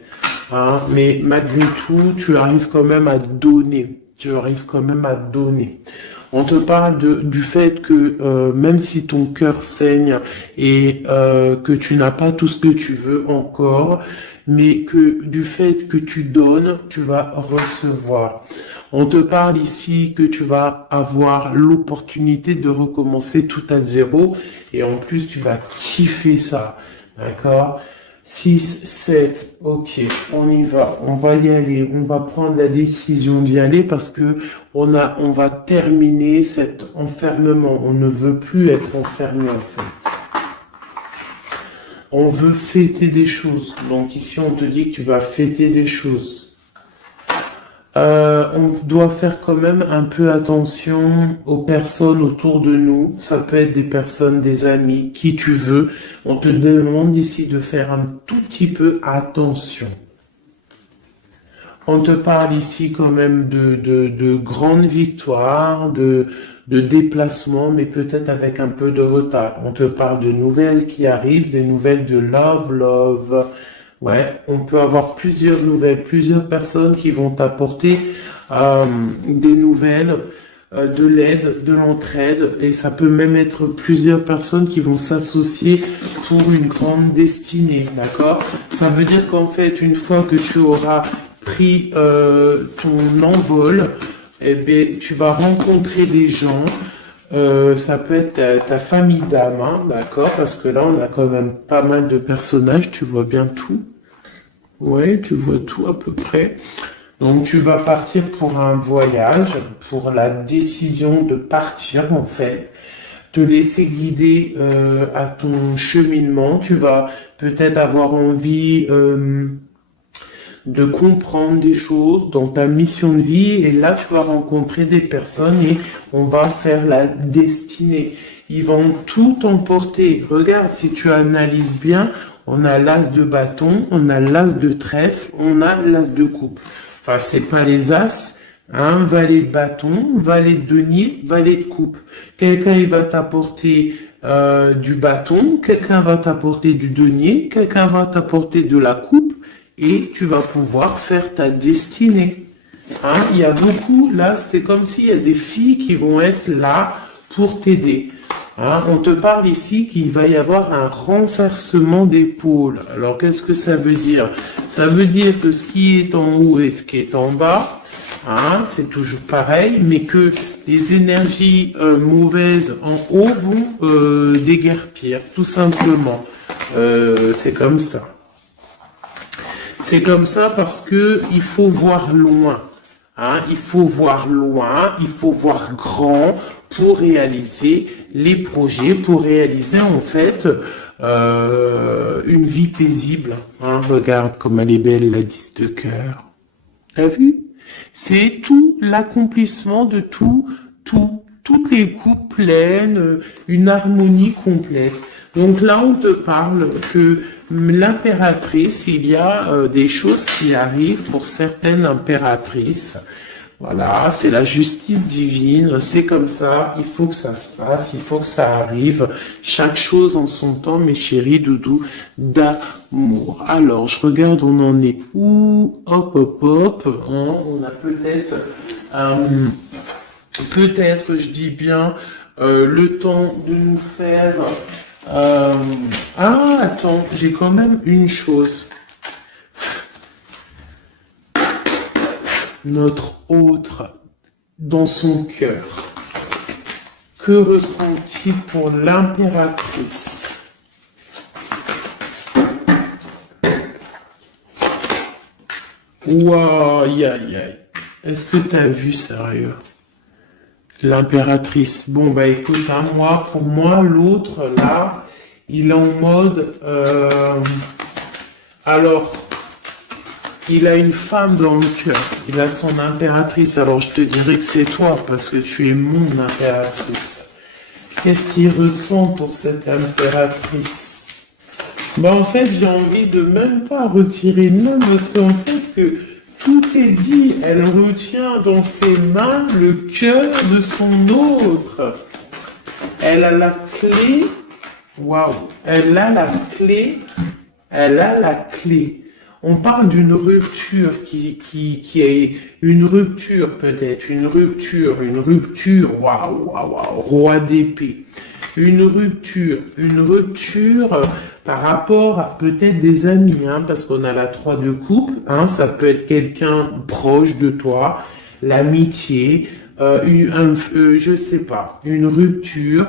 Hein, mais malgré tout, tu arrives quand même à donner. Tu arrives quand même à donner. On te parle du fait que même si ton cœur saigne et que tu n'as pas tout ce que tu veux encore, mais que du fait que tu donnes, tu vas recevoir. On te parle ici que tu vas avoir l'opportunité de recommencer tout à zéro et en plus tu vas kiffer ça, d'accord? 6, 7, ok, on y va, on va y aller, on va prendre la décision d'y aller parce que on va terminer cet enfermement, on ne veut plus être enfermé en fait. On veut fêter des choses, donc ici on te dit que tu vas fêter des choses. On doit faire quand même un peu attention aux personnes autour de nous. Ça peut être des personnes, des amis, qui tu veux. On te demande ici de faire un tout petit peu attention. On te parle ici quand même de grandes victoires, de déplacements, mais peut-être avec un peu de retard. On te parle de nouvelles qui arrivent, des nouvelles de love. Ouais, on peut avoir plusieurs nouvelles, plusieurs personnes qui vont t'apporter des nouvelles, de l'aide, de l'entraide, et ça peut même être plusieurs personnes qui vont s'associer pour une grande destinée, d'accord? Ça veut dire qu'en fait, une fois que tu auras pris ton envol, eh bien, tu vas rencontrer des gens. Ça peut être ta famille d'âme, hein, d'accord? Parce que là, on a quand même pas mal de personnages, tu vois bien tout. Ouais, tu vois tout à peu près. Donc, tu vas partir pour un voyage, pour la décision de partir, en fait. Te laisser guider à ton cheminement. Tu vas peut-être avoir envie de comprendre des choses dans ta mission de vie. Et là, tu vas rencontrer des personnes et on va faire la destinée. Ils vont tout emporter. Regarde, si tu analyses bien, on a l'as de bâton, on a l'as de trèfle, on a l'as de coupe. Enfin, c'est pas les as, Hein, valet de bâton, valet de denier, valet de coupe. Quelqu'un il va t'apporter du bâton, quelqu'un va t'apporter du denier, quelqu'un va t'apporter de la coupe et tu vas pouvoir faire ta destinée. Hein, il y a beaucoup, là, c'est comme s'il y a des filles qui vont être là pour t'aider. Hein, on te parle ici qu'il va y avoir un renversement d'épaule. Alors, qu'est-ce que ça veut dire? Ça veut dire que ce qui est en haut et ce qui est en bas, hein, c'est toujours pareil, mais que les énergies mauvaises en haut vont déguerpir, tout simplement. C'est comme ça. C'est comme ça parce que il faut voir loin. Hein, il faut voir loin, il faut voir grand pour réaliser les projets, pour réaliser en fait une vie paisible. Hein, regarde comme elle est belle, la 10 de cœur. T'as vu? C'est tout l'accomplissement de toutes les coupes pleines, une harmonie complète. Donc là, on te parle que l'impératrice, il y a des choses qui arrivent pour certaines impératrices. Voilà, c'est la justice divine, c'est comme ça, il faut que ça se passe, il faut que ça arrive. Chaque chose en son temps, mes chéris doudous, d'amour. Alors, je regarde, on en est où? Hop, hop, hop. On a peut-être, je dis bien, le temps de nous faire... Ah, attends, j'ai quand même une chose. Notre autre dans son cœur. Que ressent-il pour l'impératrice? Ouah, aïe, aïe, aïe. Est-ce que t'as vu, sérieux? L'impératrice. Bon, bah écoute, hein, pour moi, l'autre, là, il est en mode... alors... Il a une femme dans le cœur, il a son impératrice, alors je te dirais que c'est toi, parce que tu es mon impératrice. Qu'est-ce qu'il ressent pour cette impératrice? Bah en fait, j'ai envie de même pas retirer de main, parce qu'en fait, que tout est dit, elle retient dans ses mains le cœur de son autre. Elle a la clé, waouh, elle a la clé. On parle d'une rupture qui est une rupture peut-être, une rupture, waouh, roi d'épée. Une rupture par rapport à peut-être des amis, hein, parce qu'on a la 3 de coupe, hein, ça peut être quelqu'un proche de toi, l'amitié, je sais pas, une rupture,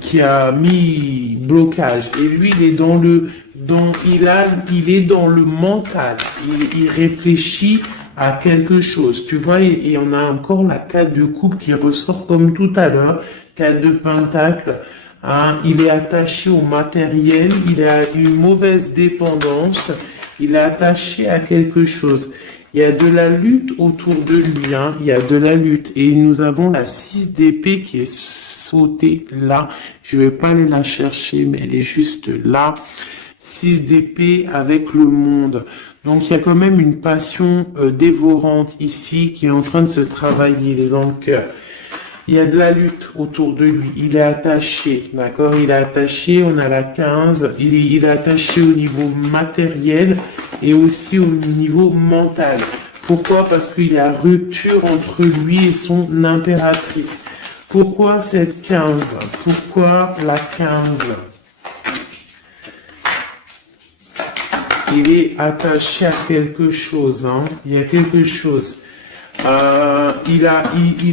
qui a mis blocage et lui il est il est dans le mental, il réfléchit à quelque chose, tu vois, et on a encore la 4 de coupe qui ressort comme tout à l'heure, 4 de pentacle, hein, il est attaché au matériel, il a une mauvaise dépendance, il est attaché à quelque chose. Il y a de la lutte autour de lui, hein. Il y a de la lutte. Et nous avons la 6 d'épée qui est sautée là. Je vais pas aller la chercher, mais elle est juste là. 6 d'épée avec le monde. Donc il y a quand même une passion dévorante ici qui est en train de se travailler, il est dans le cœur. Il y a de la lutte autour de lui. Il est attaché, d'accord? Il est attaché, on a la 15. Il est attaché au niveau matériel et aussi au niveau mental. Pourquoi? Parce qu'il y a rupture entre lui et son impératrice. Pourquoi cette 15? Pourquoi la 15? Il est attaché à quelque chose, hein? Il y a quelque chose. Il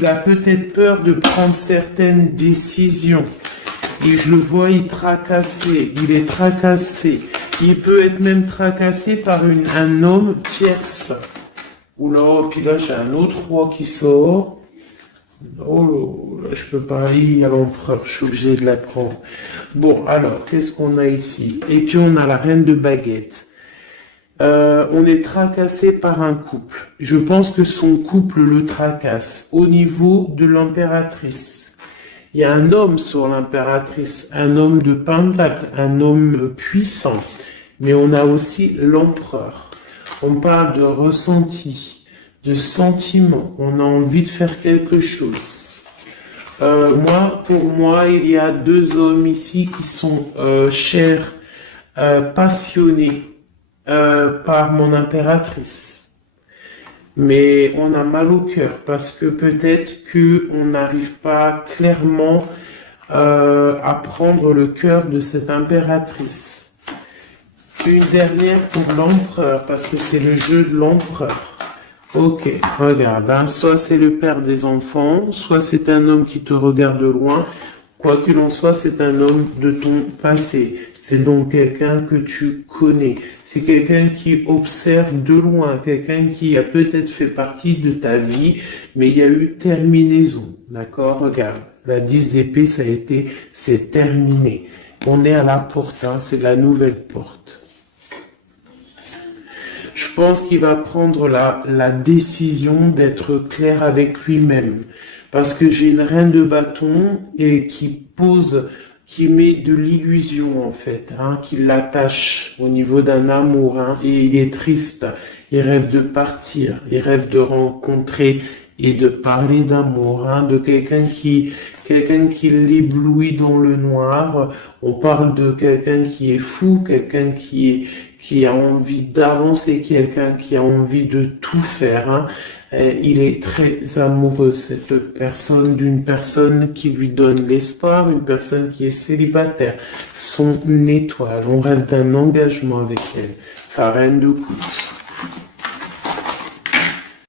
a peut-être peur de prendre certaines décisions. Et je le vois, il est tracassé. Il peut être même tracassé par un homme tierce. Oula, puis là, j'ai un autre roi qui sort. Oh, là, je peux pas aller à l'empereur, je suis obligé de la prendre. Bon, alors, qu'est-ce qu'on a ici? Et puis, on a la reine de baguette. On est tracassé par un couple. Je pense que son couple le tracasse. Au niveau de l'impératrice, il y a un homme sur l'impératrice, un homme de pentacle, un homme puissant. Mais on a aussi l'empereur. On parle de ressenti, de sentiment. On a envie de faire quelque chose. Pour moi, il y a deux hommes ici qui sont chers, passionnés par mon impératrice. Mais on a mal au cœur parce que peut-être qu'on n'arrive pas clairement à prendre le cœur de cette impératrice. Une dernière pour l'empereur, parce que c'est le jeu de l'empereur. Ok, regarde, hein, soit c'est le père des enfants, soit c'est un homme qui te regarde de loin. Quoi qu'il en soit, c'est un homme de ton passé. C'est donc quelqu'un que tu connais. C'est quelqu'un qui observe de loin, quelqu'un qui a peut-être fait partie de ta vie, mais il y a eu terminaison. D'accord? Regarde, la 10 d'épée, c'est terminé. On est à la porte, hein, c'est la nouvelle porte. Je pense qu'il va prendre la décision d'être clair avec lui-même. Parce que j'ai une reine de bâton et qui met de l'illusion en fait, hein, qui l'attache au niveau d'un amour, hein, et il est triste. Il rêve de partir, il rêve de rencontrer et de parler d'amour, hein, de quelqu'un qui l'éblouit dans le noir. On parle de quelqu'un qui est fou, quelqu'un qui a envie d'avancer, quelqu'un qui a envie de tout faire, hein. Il est très amoureux, cette personne, d'une personne qui lui donne l'espoir, une personne qui est célibataire, son étoile. On rêve d'un engagement avec elle, sa reine de coupe.